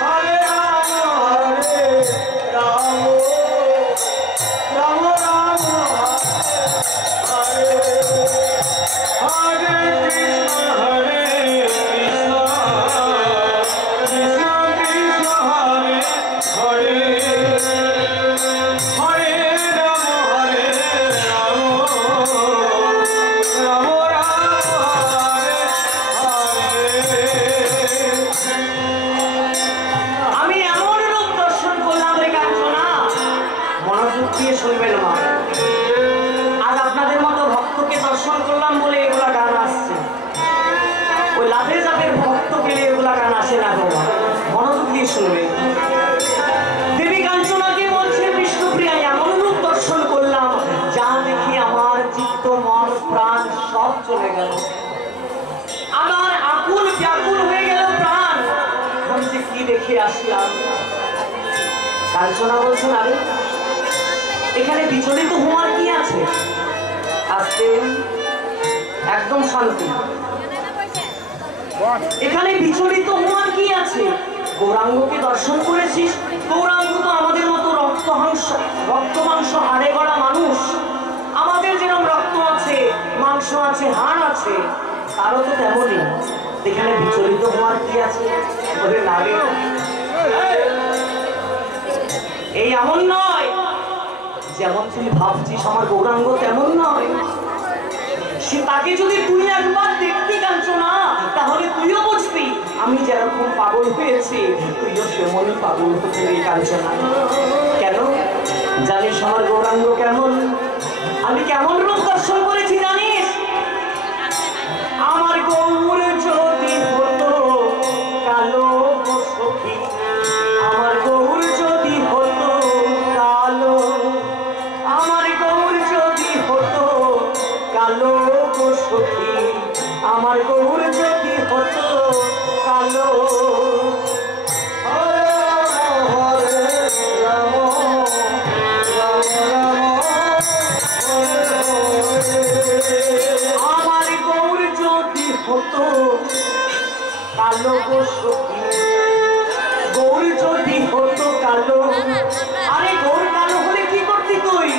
হরে রাম রাম রাম রাম হরে হরে কৃষ্ণ হরে কৃষ্ণ কৃষ্ণ কৃষ্ণ হরে হরে হরে রাম রাম রাম হরে হরে। আমি এমন রূপ দর্শন করলাম রে কাঞ্চনা, মনোযোগ দিয়ে শুনবেন মা। আজ আপনাদের মতো ভক্তকে দর্শন করলাম বলে এগুলা গান আসছে, ওই লাভে যাদের ভক্ত পেলে এগুলা গান আসে না গো। মনোযোগ দিয়ে শুনবেন। দেবী কাঞ্চনাকে বলছে বিষ্ণুপ্রিয়া, এমন রূপ দর্শন করলাম যা দেখি আমার চিত্ত মন প্রাণ সব চলে গেল, আমার আকুল ব্যাকুল হয়ে গেল প্রাণ। আমি যে কি দেখে আসলাম। কাঞ্চনা বলছেন, আরে এখানে বিচলিত হওয়ার কি আছে? আজকে একদম শান্তি, এখানে বিচলিত হওয়ার কি আছে? গৌরাঙ্গকে দর্শন করেছিস, গৌরাঙ্গ তো আমাদের মতো রক্ত মাংস হাড়ে গড়া মানুষ। আমাদের যেরকম রক্ত আছে, মাংস আছে, হাড় আছে, তারও তো তেমনই। এখানে বিচলিত হওয়ার কি আছে? বলে লাগে এই এমন নয়, যেমন তুই ভাবছিস আমার গৌরাঙ্গ তেমন নয়। সে তাকে যদি তুই একবার দেখতি কাঞ্চনা, তাহলে তুইও বুঝবি আমি যেরকম পাগল হয়েছি তুইও সেমনই পাগল হতে কাঞ্চনা। কেন জানিস আমার গৌরাঙ্গ কেমন? আমি কেমন রূপ দর্শন করেছি জানিস? আমার গৌর যদি হতো কালো সখী, আমার গৌর যদি হতো কালো, আমার গৌর যদি হতো কালো সখী, আমার গৌর যদি হতো কালো। হরে রাম রাম রাম আমার গৌর যদি হতো কালো সখী, গৌর যদি হতো কালো। আরে গৌর কালো হলে কি করতি তুই?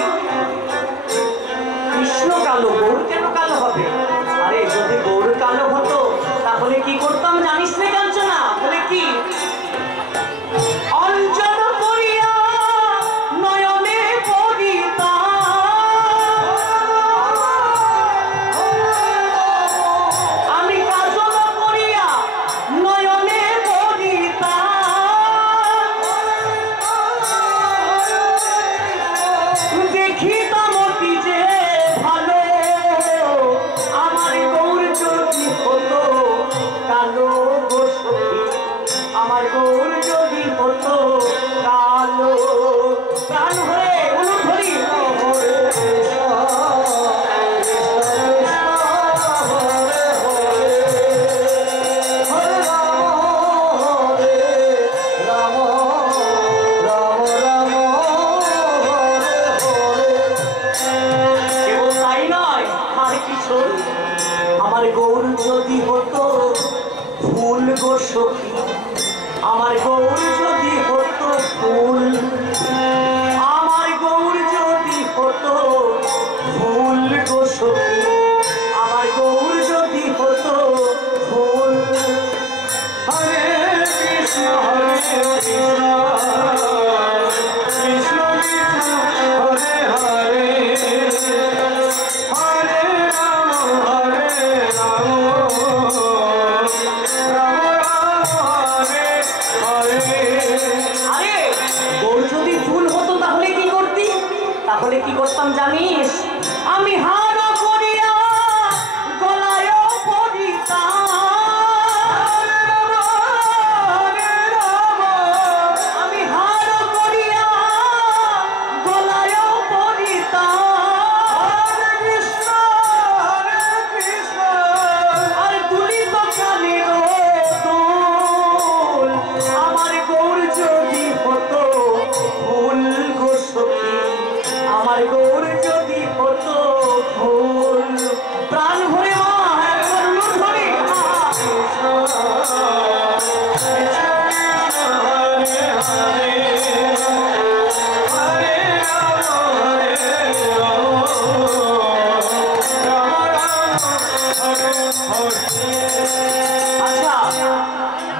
কৃষ্ণ কালো, গৌর কেন কালো হবে? আরে যদি গৌর কালো হতো তাহলে কি করতাম জানিস না কাঞ্চনা? বলে কি? অঞ্জন করিয়া নয়নে পড়িতাম, আমি কাজল করিয়া নয়নে পড়িতাম, দেখিতাম অতি যে ভালো। আমার গৌর যদি হতো কালো সখী, আমার গৌর যদি হতো কালো। প্রাণ হয়ে অনু ধরি হরে কৃষ্ণ হরে রাম রাম রাম হরে হরে। কেবল তাই নয়, আর কিছু। আমার গৌর যদি হতো ফুল গো সখী, আমার গৌর যদি হতো ফুল, আমার গৌর যদি হতো ফুল গো সখী, আমার গৌর যদি হতো ফুল। হরে কৃষ্ণ হরে কৃষ্ণ কৃষ্ণ কৃষ্ণ হরে হরে হরে রাম রাম রাম হরে হরে। আরে গৌর যদি ফুল হতো তাহলে কি করতি? তাহলে কি করতাম জানিস? আমি হার করিয়া গলায় পড়িতাম, আমি হার করিয়া গলায় পড়িতাম। হরে কৃষ্ণ আর দুলিত কানে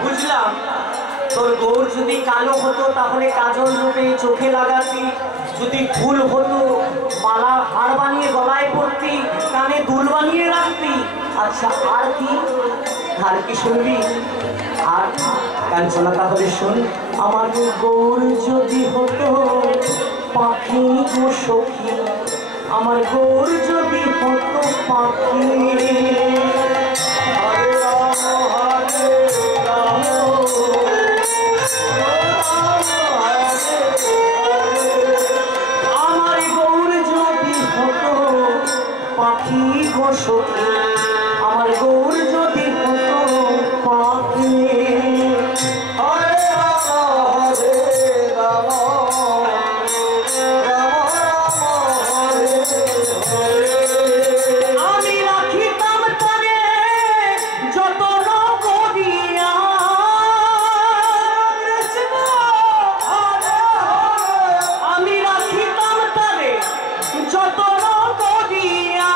বুঝলাম তোর গৌর যদি কালো হতো তাহলে কাজল রূপে চোখে লাগাতি, যদি ফুল হতো মালা হার বানিয়ে গলায় পড়তি, কানে দুল বানিয়ে রাখতি। আচ্ছা আর কি, আর কি শুনবি? আর কাঞ্চনা তাহলে শোন, আমার গৌর যদি হতো পাখি গো সখী, আমার গৌর যদি হতো পাখি। হরে রাম হরে রাম আমার গৌর যদি হতো পাখি গো সখী, আমার গৌর যদি হতো পাখি। হরে রাম হরে রাম আমি রাখিতাম তরে যতন করিয়া, আমি রাখিতাম তরে যতন করিয়া,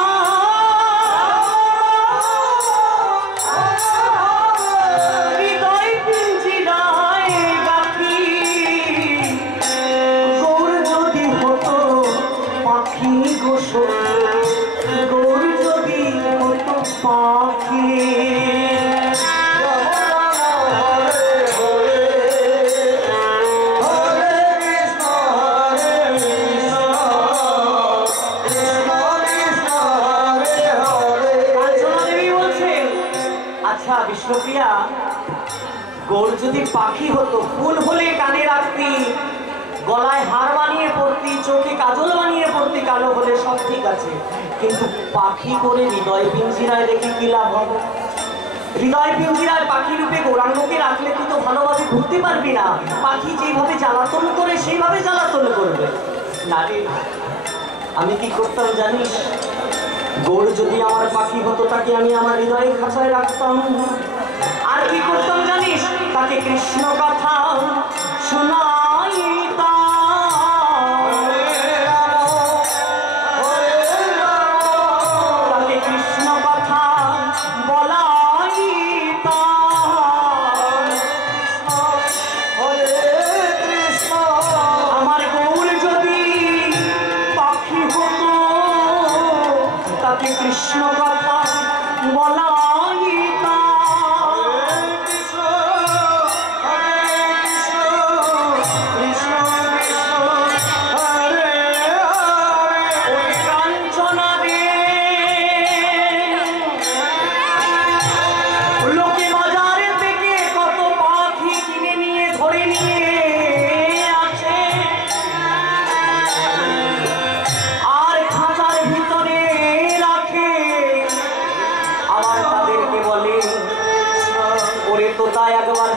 হৃদয় পিঞ্জিরায় রাখি। গৌর যদি হতো পাখি গো সখী, গৌর যদি হতো পাখি। আচ্ছা বিষ্ণুপ্রিয়া, গৌর যদি পাখি হতো, ফুল হলে কানে রাখতি, গলায় হার বানিয়ে পড়তি, চোখে কাজল বানিয়ে পড়তি, কালো হলে সব ঠিক আছে, কিন্তু পাখি করে হৃদয় পিঞ্জিরায় রেখে কি লাভ হবে? হৃদয় পিঞ্জিরায় পাখি রূপে গৌরাঙ্গকে রাখলে তুই তো ভালোভাবে ঘুরতে পারবি না। পাখি যেভাবে জ্বালাতন করে সেইভাবে জ্বালাতন করবে না রে। আমি কি করতাম জানিস? গৌর যদি আমার পাখি হতো তাকে আমি আমার হৃদয়ের খাঁচায় রাখতাম। আর কি করতাম জানিস? তাকে কৃষ্ণ কথা শোনাইতাম, তাকে কৃষ্ণ কথা বলাইতাম। আমার গৌর যদি পাখি হতো তাকে কৃষ্ণ কথা বলাইতাম।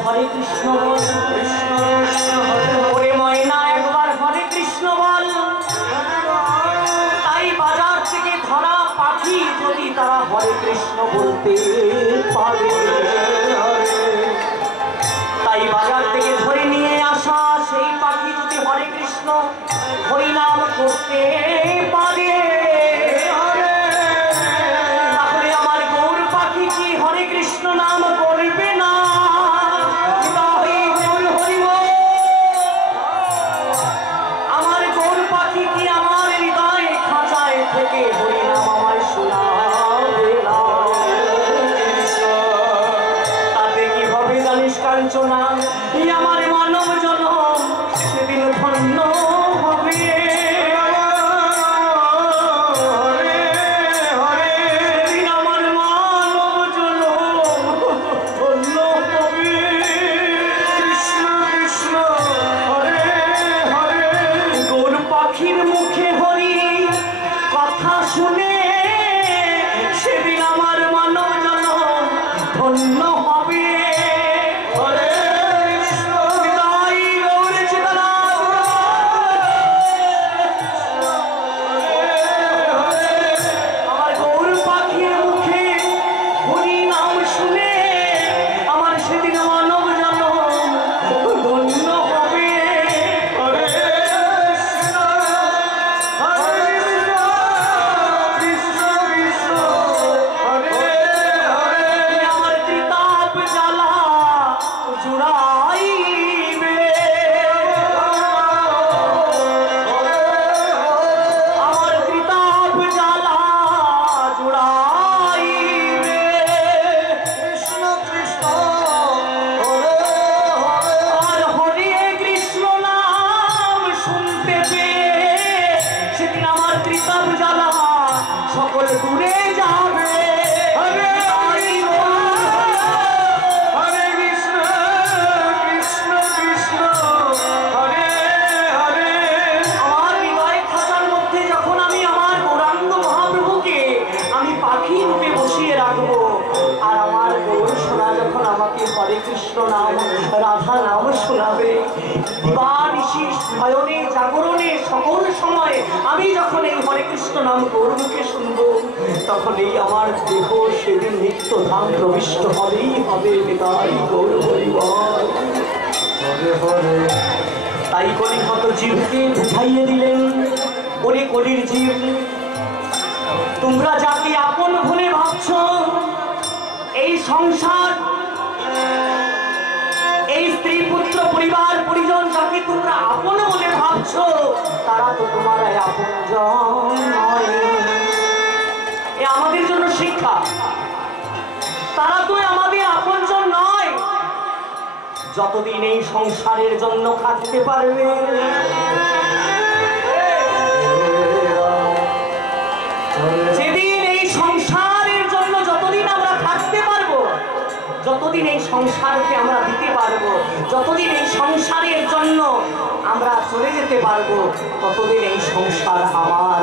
হরে কৃষ্ণ বল, ওরে ময়না একবার হরে কৃষ্ণ বল। তাই বাজার থেকে ধরা পাখি যদি তারা হরে কৃষ্ণ বলতে পারে, তাই বাজার থেকে ধরে নিয়ে আসা সেই পাখি যদি হরে কৃষ্ণ হরিনাম করতে পারে, তাহলে আমার গৌর পাখি কি হরে কৃষ্ণ নাম করবে না? আমার গৌর পাখি কি আমার হৃদয় খাঁচায় থেকে হরিনাম আমার শোনাবে না? তাতে কি হবে জানিস কাঞ্চনা? আমার মানব জনম সেদিন ধন্য হবে। আমার মানব জনম ধন্য হবে। কৃষ্ণ কৃষ্ণ হরে হরে। গৌর পাখির মুখে হরি কথা শুনে সেদিন আমার মানব জনম ধন্য হবে। হরে কৃষ্ণ। বিদায় গৌর চিত্তনাথ। হরে কৃষ্ণ নাম রাধা নাম শোনাবে। দিবানিশি শয়নে জাগরণে সকল সময় আমি যখন এই হরে কৃষ্ণ নাম গৌরমুখে শুনব, তখন এই আমার দেহ সেদিন নিত্য ধাম প্রবিষ্ট হবেই হবে। তাই গৌর হরিবল। তাই কলিহত জীবকে বুঝাইয়ে দিলেন, ওরে কলির জীব, তোমরা যাকে আপন বলে ভাবছ, এই সংসার, এই স্ত্রী পুত্র পরিবার পরিজন যাকে তোমরা আপন বলে ভাবছ, তারা তো তোমার আপনজন নয়। এ আমাদের জন্য শিক্ষা। তারা তো আমাদের আপনজন নয়। যতদিন এই সংসারের জন্য খাটতে পারবে, যেদিন এই সংসারের জন্য যতদিন আমরা থাকতে পারবো, যতদিন এই সংসারকে আমরা দিতে পারবো, যতদিন এই সংসারের জন্য আমরা চলে যেতে পারবো, ততদিন এই সংসার আমার।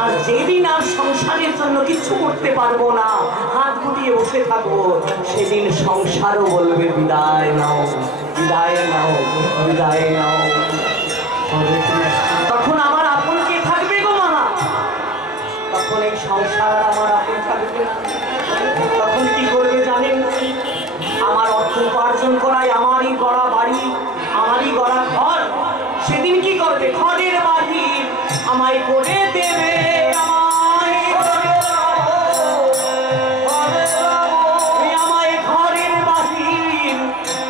আর যেদিন আর সংসারের জন্য কিছু করতে পারবো না, হাত গুটিয়ে বসে থাকবো, সেদিন সংসারও বলবে বিদায় নাও, বিদায় নাও, বিদায় নাও। তখন আমার আপন কে থাকবে গো মামা? তখন এই সংসার আমার আপন থাকবে। তখন কি করবে জানেন? আমার অর্থ উপার্জন করায় আমারই গড়া বাড়ি, আমারই গড়া ঘর, সেদিন কি করবে? ঘরের বাড়ি আমায় করে দেবে, আমায় ঘরের বাড়ি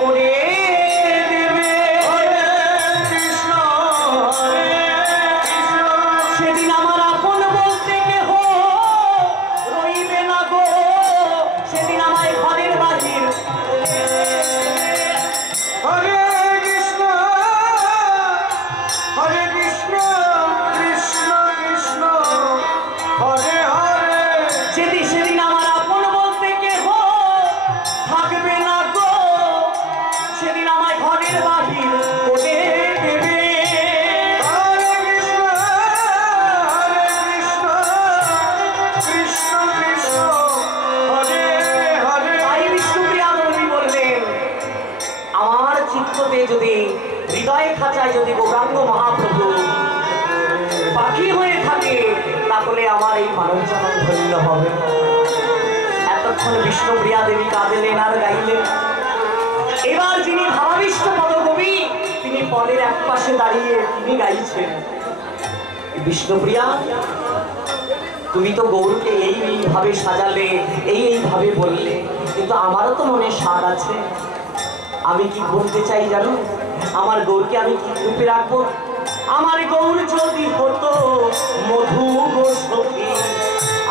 করে দেবে। কৃষ্ণ সেদিন আমার আপন বলতে কেহ রইবে না গো, সেদিন আমায় ঘরের বাড়ির হরে কৃষ্ণ হরে কৃষ্ণ কৃষ্ণ কৃষ্ণ হরে হরে। সেদিন আমার আপন বলতে কেহ থাকবে না গো, সেদিন আমায় ঘরের বাহির করে দেবে। হরে কৃষ্ণ কৃষ্ণ কৃষ্ণ হরে হরে। তাই বিষ্ণুপ্রিয়া দেবী বললেন, আমার চিত্ততে যদি, হৃদয় খাঁচায় যদি গৌরাঙ্গ মহাপ্রভু পাখি হয়ে থাকে, তাহলে আমার এই মানব জনম ধন্য হবে। এতক্ষণ বিষ্ণুপ্রিয়া দেবী কাঁদলেন আর গাইলেন। এবার যিনি ভাবাবিষ্ট পদকবি, তিনি পদের এক পাশে দাঁড়িয়ে তিনি গাইছেন, বিষ্ণুপ্রিয়া তুমি তো গৌরকে এইভাবে সাজালে, এইভাবে বললে, কিন্তু আমারও তো মনে স্বাদ আছে। আমি কি বলতে চাই জানো? আমার গৌরকে আমি কি রূপে রাখবো? আমার গৌর যদি হতো মধু গো সখী,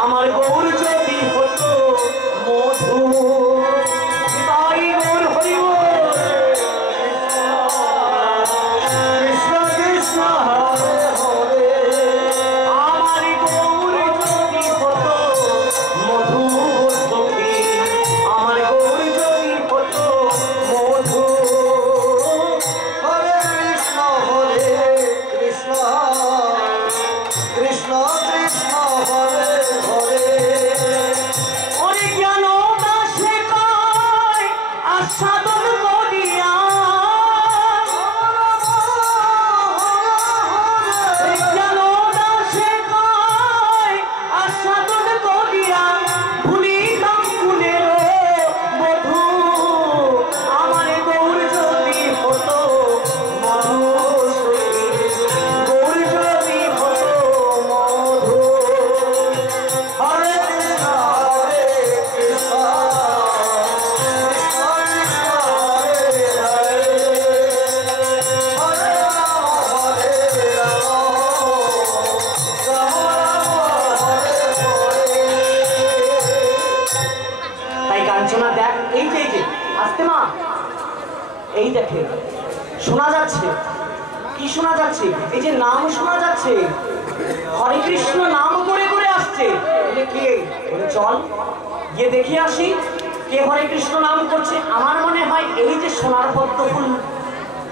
আমার গৌর যদি হতো মধু। তাই গৌর হরি বল। কৃষ্ণ কৃষ্ণ হরে হরে। আমার গৌর যদি হতো মধু গো সখী, আমার গৌর যদি হতো মধু। হরে কৃষ্ণ কৃষ্ণ কৃষ্ণ কৃষ্ণ হরে হরে। ওরে জ্ঞান দাসে কয় আস্বাদন করিয়া, জ্ঞান দাসে কয় আস্বাদন করিয়া, ভুলিলাম কুলের মধু। আমার গৌর যদি হতো মধু, গৌর যদি হতো মধু। হরে কৃষ্ণ কৃষ্ণ কৃষ্ণ কৃষ্ণ হরে হরে। হরে রাম হরে রাম রাম রাম হরে হরে। তাই কাঞ্চনা দেখ, এই যে আসতে মা, এই দেখে শোনা যাচ্ছে। কি শোনা যাচ্ছে? এই যে নাম শোনা যাচ্ছে, হরে কৃষ্ণ নাম করে করে আসছে। বলে কে? বলে চল গিয়ে দেখে আসি কে হরে কৃষ্ণ নাম করছে। আমার মনে হয় এই যে সোনার পদ্ম ফুল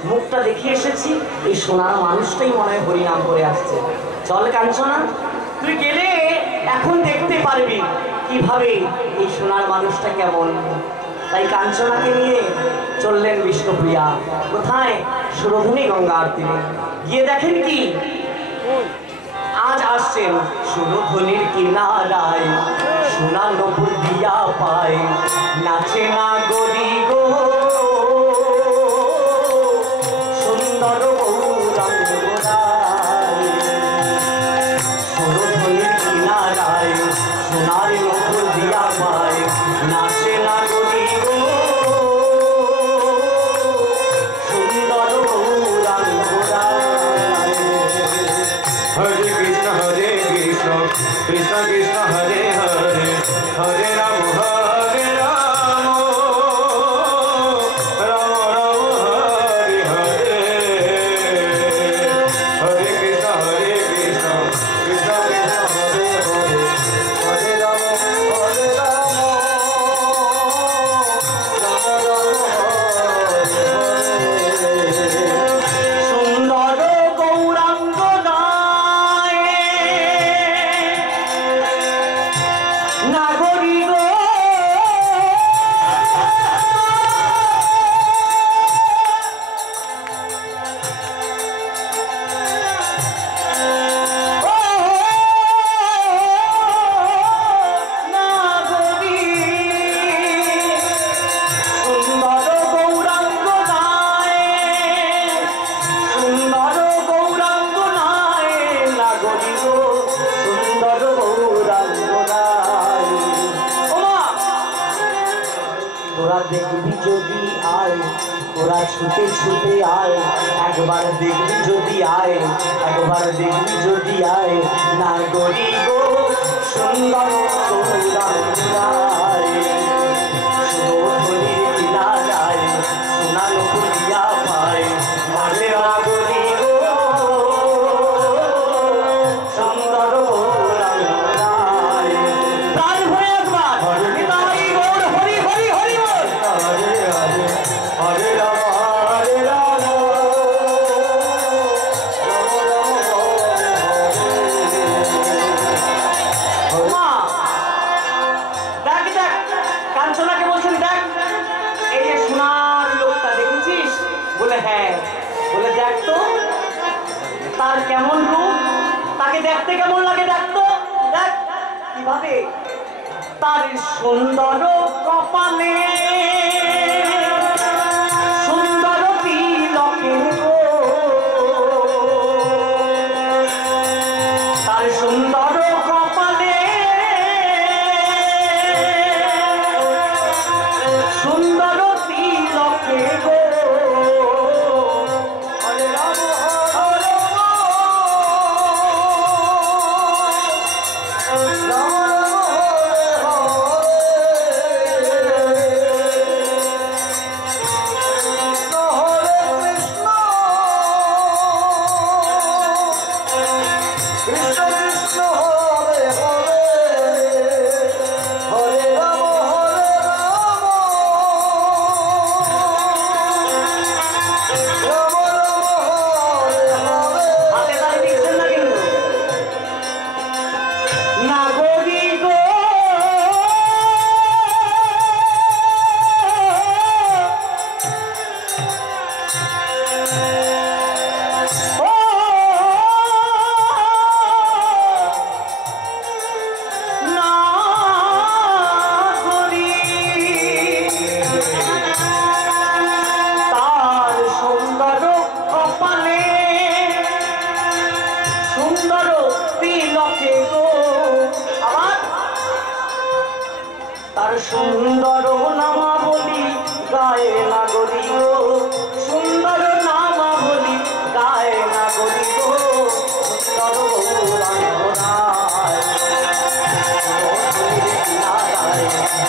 মুখটা দেখে এসেছি, এই সোনার মানুষটাই মনে হয় হরি নাম করে আসছে। চল কাঞ্চনা, তুই গেলে এখন দেখতে পারবি কিভাবে এই সোনার মানুষটা কেমন। তাই কাঞ্চনাকে নিয়ে চললেন বিষ্ণুপ্রিয়া। কোথায়? সুরধুনী গঙ্গার তীরে। গিয়ে দেখেন কি আজ আসছেন সুরধুনীর কিনারায়, সোনা নপুর দিয়া পায়, নাচে না গরি গো সুন্দর গৌরাঙ্গ গোরায়। সুরধুনীর কিনারায় সোনার নপুর দিয়া পায়, নাচে না গরি গো সুন্দর গৌরাঙ্গ গোরায়। হরে কৃষ্ণ কৃষ্ণ কৃষ্ণ হরে হরে, হরে রাম হরে রাম, রাম রাম হরে হরে। হরে কৃষ্ণ কৃষ্ণ কৃষ্ণ হরে হরে, হরে রাম হরে রাম, রাম রাম হরে হরে। সুন্দর গৌরাঙ্গ গায়ে নাগরী গো নাগরী, সুন্দর গৌরাঙ্গ গায়ে, সুন্দর গৌরাঙ্গ নায়ে নাগরী গো সুন্দর গৌরাঙ্গ নায়। ওমা তোরা দেখবি যদি আয়, তোরা ছুটে ছুটে আয়, একবার দেখবি যদি আয়, একবার দেখবি যদি আয়, নাগরী গো সুন্দর গৌরাঙ্গ নায়। সুরধুনীর কিনারায় সোনা নপুর দিয়া পায়, নাচে নাগরী গো সুন্দর গৌরাঙ্গ নায়। প্রাণ ভরে একবার নিতাই গৌর হরি হরি হরি বল। হরে হরে, হরে রাম হরে রাম, রাম রাম হরে হরে। মা দেখ দেখ, কাঞ্চনাকে বলছেন দেখ এই যে সোনার লোকটা দেখেছিস? বলে হ্যাঁ। বলে দেখ তো তার কেমন রূপ, তাকে দেখতে কেমন লাগে, দেখ তো দেখ কিভাবে তার সুন্দর কপালে সুন্দর তিলকে গো, তার সুন্দর কপালে সুন্দর তিলকে গো, হরে রাম হরে রাম, রাম রাম সুন্দর নামাবলী গায়ে নাগরী গো, সুন্দর নামাবলী গায়ে নাগরী গো, সুন্দর গৌরাঙ্গ নায়।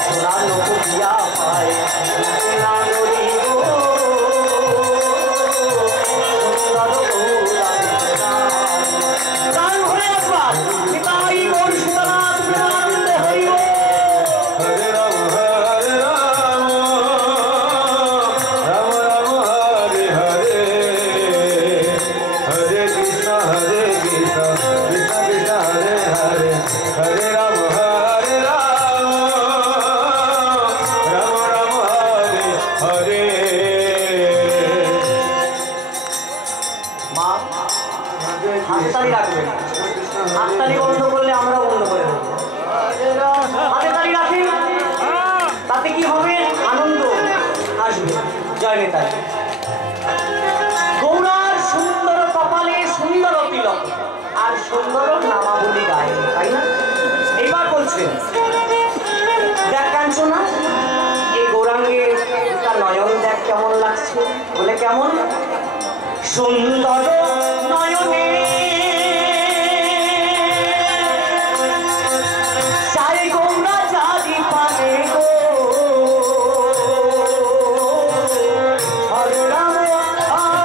সোনার নপুর দিয়া পায়, নাগরী গো সুন্দর গৌরাঙ্গ নায়। প্রাণ ভরে একবার নিতাই গৌর সীতানাথ প্রেমানন্দে হরি বল। হরে রাম হরে রাম, হাততালি রাখবেন। হাততালি বন্ধ করলে আমরা বন্ধ করে দেবো। হাতে তালি রাখেন, তাতে কি হবে? আনন্দ আসবে। জয় নেতাজি। গৌরার সুন্দর কপালে সুন্দর তিলক আর সুন্দর নামাবলী গায়, তাই না? এইবার বলছেন, দেখ কাঞ্চনা, এই গৌরাঙ্গের তার নয়ন দেখ কেমন লাগছে। বলে কেমন? সুন্দর নয়নে সাই গৌরা জাদি পানে গো, হরে রাম হরে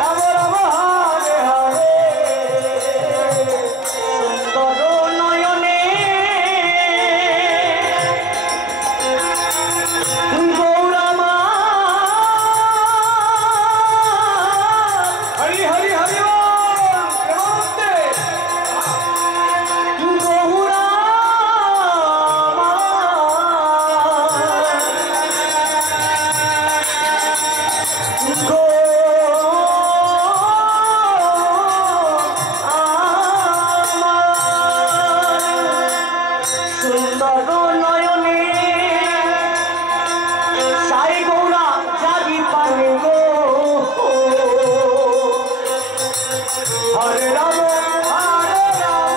রাম রাম হরে হরে। সুন্দর নয়নে গৌরামা হরি হরি হরি নমস্তে। সুন্দর নয়নে সাই গৌরা জাদি পানে গো, হরে রাম হরে রাম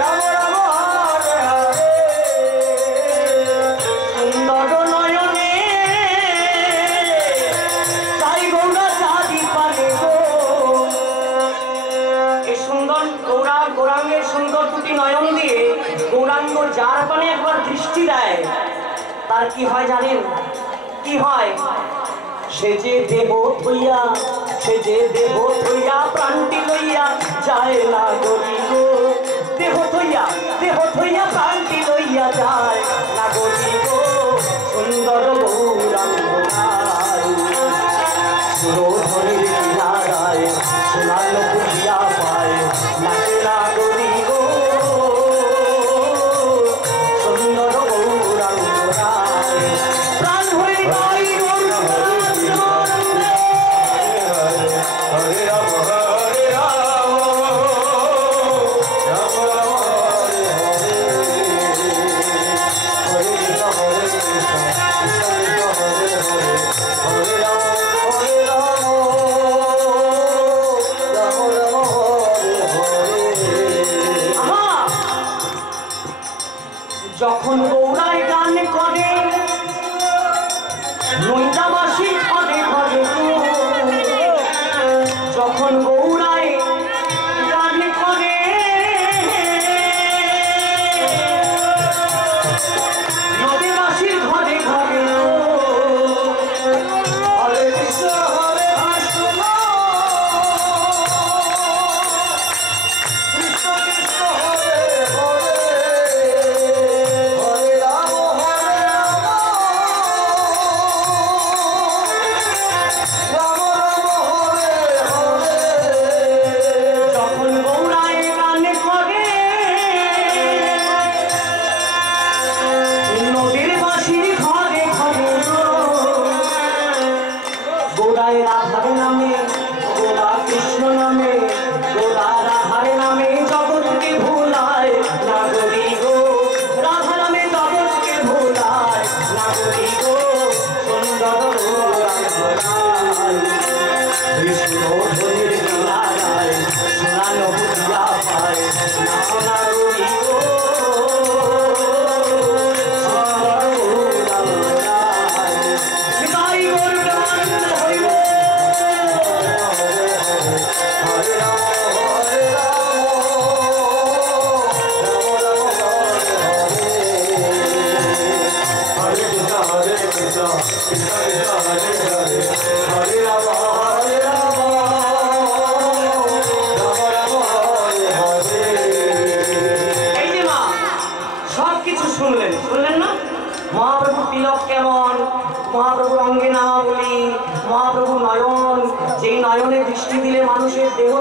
রাম রাম হরে হরে। সুন্দর নয়নে সাই গৌরা জাদি পানে গো। এই সুন্দর গৌরাঙ্গের সুন্দর দুটি নয়ন দিয়ে গৌরাঙ্গ যার পানে একবার দৃষ্টি দেয়, তার কি হয় জানেন? কি হয়? সে যে দেহ থইয়া, সে যে দেহ থইয়া প্রাণটি লইয়া যায় না গরি গো। দেহ থইয়া প্রাণটি লইয়া যায় না গরি গো। সুন্দর গৌরাঙ্গ নারী সুরধনির কিনারায় সোনার পুরিয়া পায় নাচে না গরি গো। সুন্দর গৌরাঙ্গ নারী প্রাণ হরি গাই হরে রাম হরে রাম রাম রাম হরে হরে।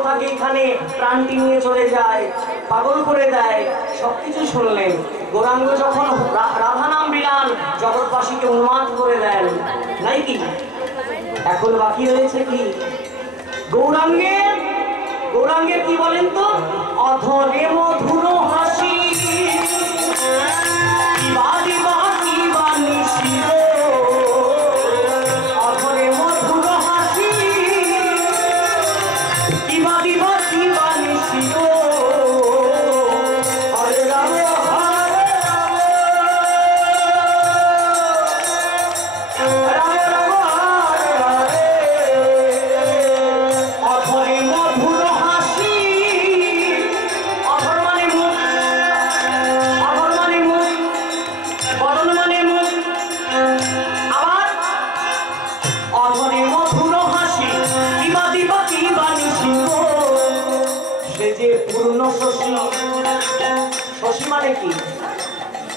থাকে এখানে, প্রাণটি নিয়ে চলে যায়, পাগল করে দেয়, সবকিছু শুনলেন। গৌরাঙ্গ যখন রাধা নাম বিলান জগৎবাসীকে উন্মাদ করে দেন, নাই কি? এখন বাকি রয়েছে কি? গৌরাঙ্গের কি বলেন তো? অধরে মধুর হাসি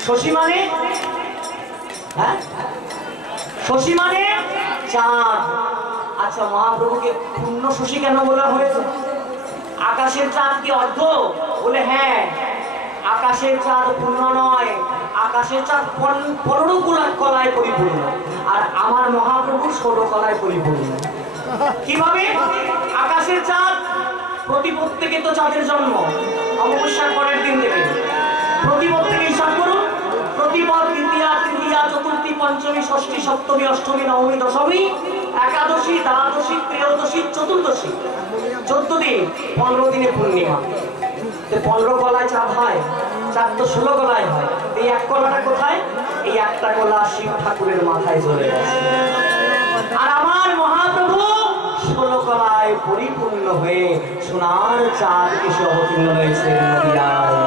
শশী মানে হ্যাঁ, শশী মানে চাঁদ। আচ্ছা, মহাপ্রভুকে পূর্ণ শশী কেন বলা হয়েছে? আকাশের চাঁদ কি অর্ধ? বলে হ্যাঁ, আকাশের চাঁদ পূর্ণ নয়, আকাশের চাঁদ 15 কলায় পরিপূর্ণ, আর আমার মহাপ্রভু 16 কলায় পরিপূর্ণ। কিভাবে? আকাশের চাঁদ প্রতিপদ থেকে তো চাঁদের জন্ম, অমাবস্যার পরের দিন থেকে। প্রতিপদ থেকে হিসাব করুন, প্রতিপদ তৃতীয়া, চতুর্থী, পঞ্চমী, ষষ্ঠী, সপ্তমী, অষ্টমী, নবমী, দশমী, একাদশী, দ্বাদশী, ত্রয়োদশী, চতুর্দশী, 14 দিন, 15 দিনে পূর্ণিমা। 15 কলায় চাঁদ হয়, চাঁদ তো 16 কলায় হয়। এই এক কলাটা কোথায়? এই একটা কলা শিব ঠাকুরের মাথায় চলে গেছে, আর আমার মহাপ্রভু 16 কলায় পরিপূর্ণ হয়ে সোনার চাঁদ এসে অবতীর্ণ হয়েছে নদিয়ায়।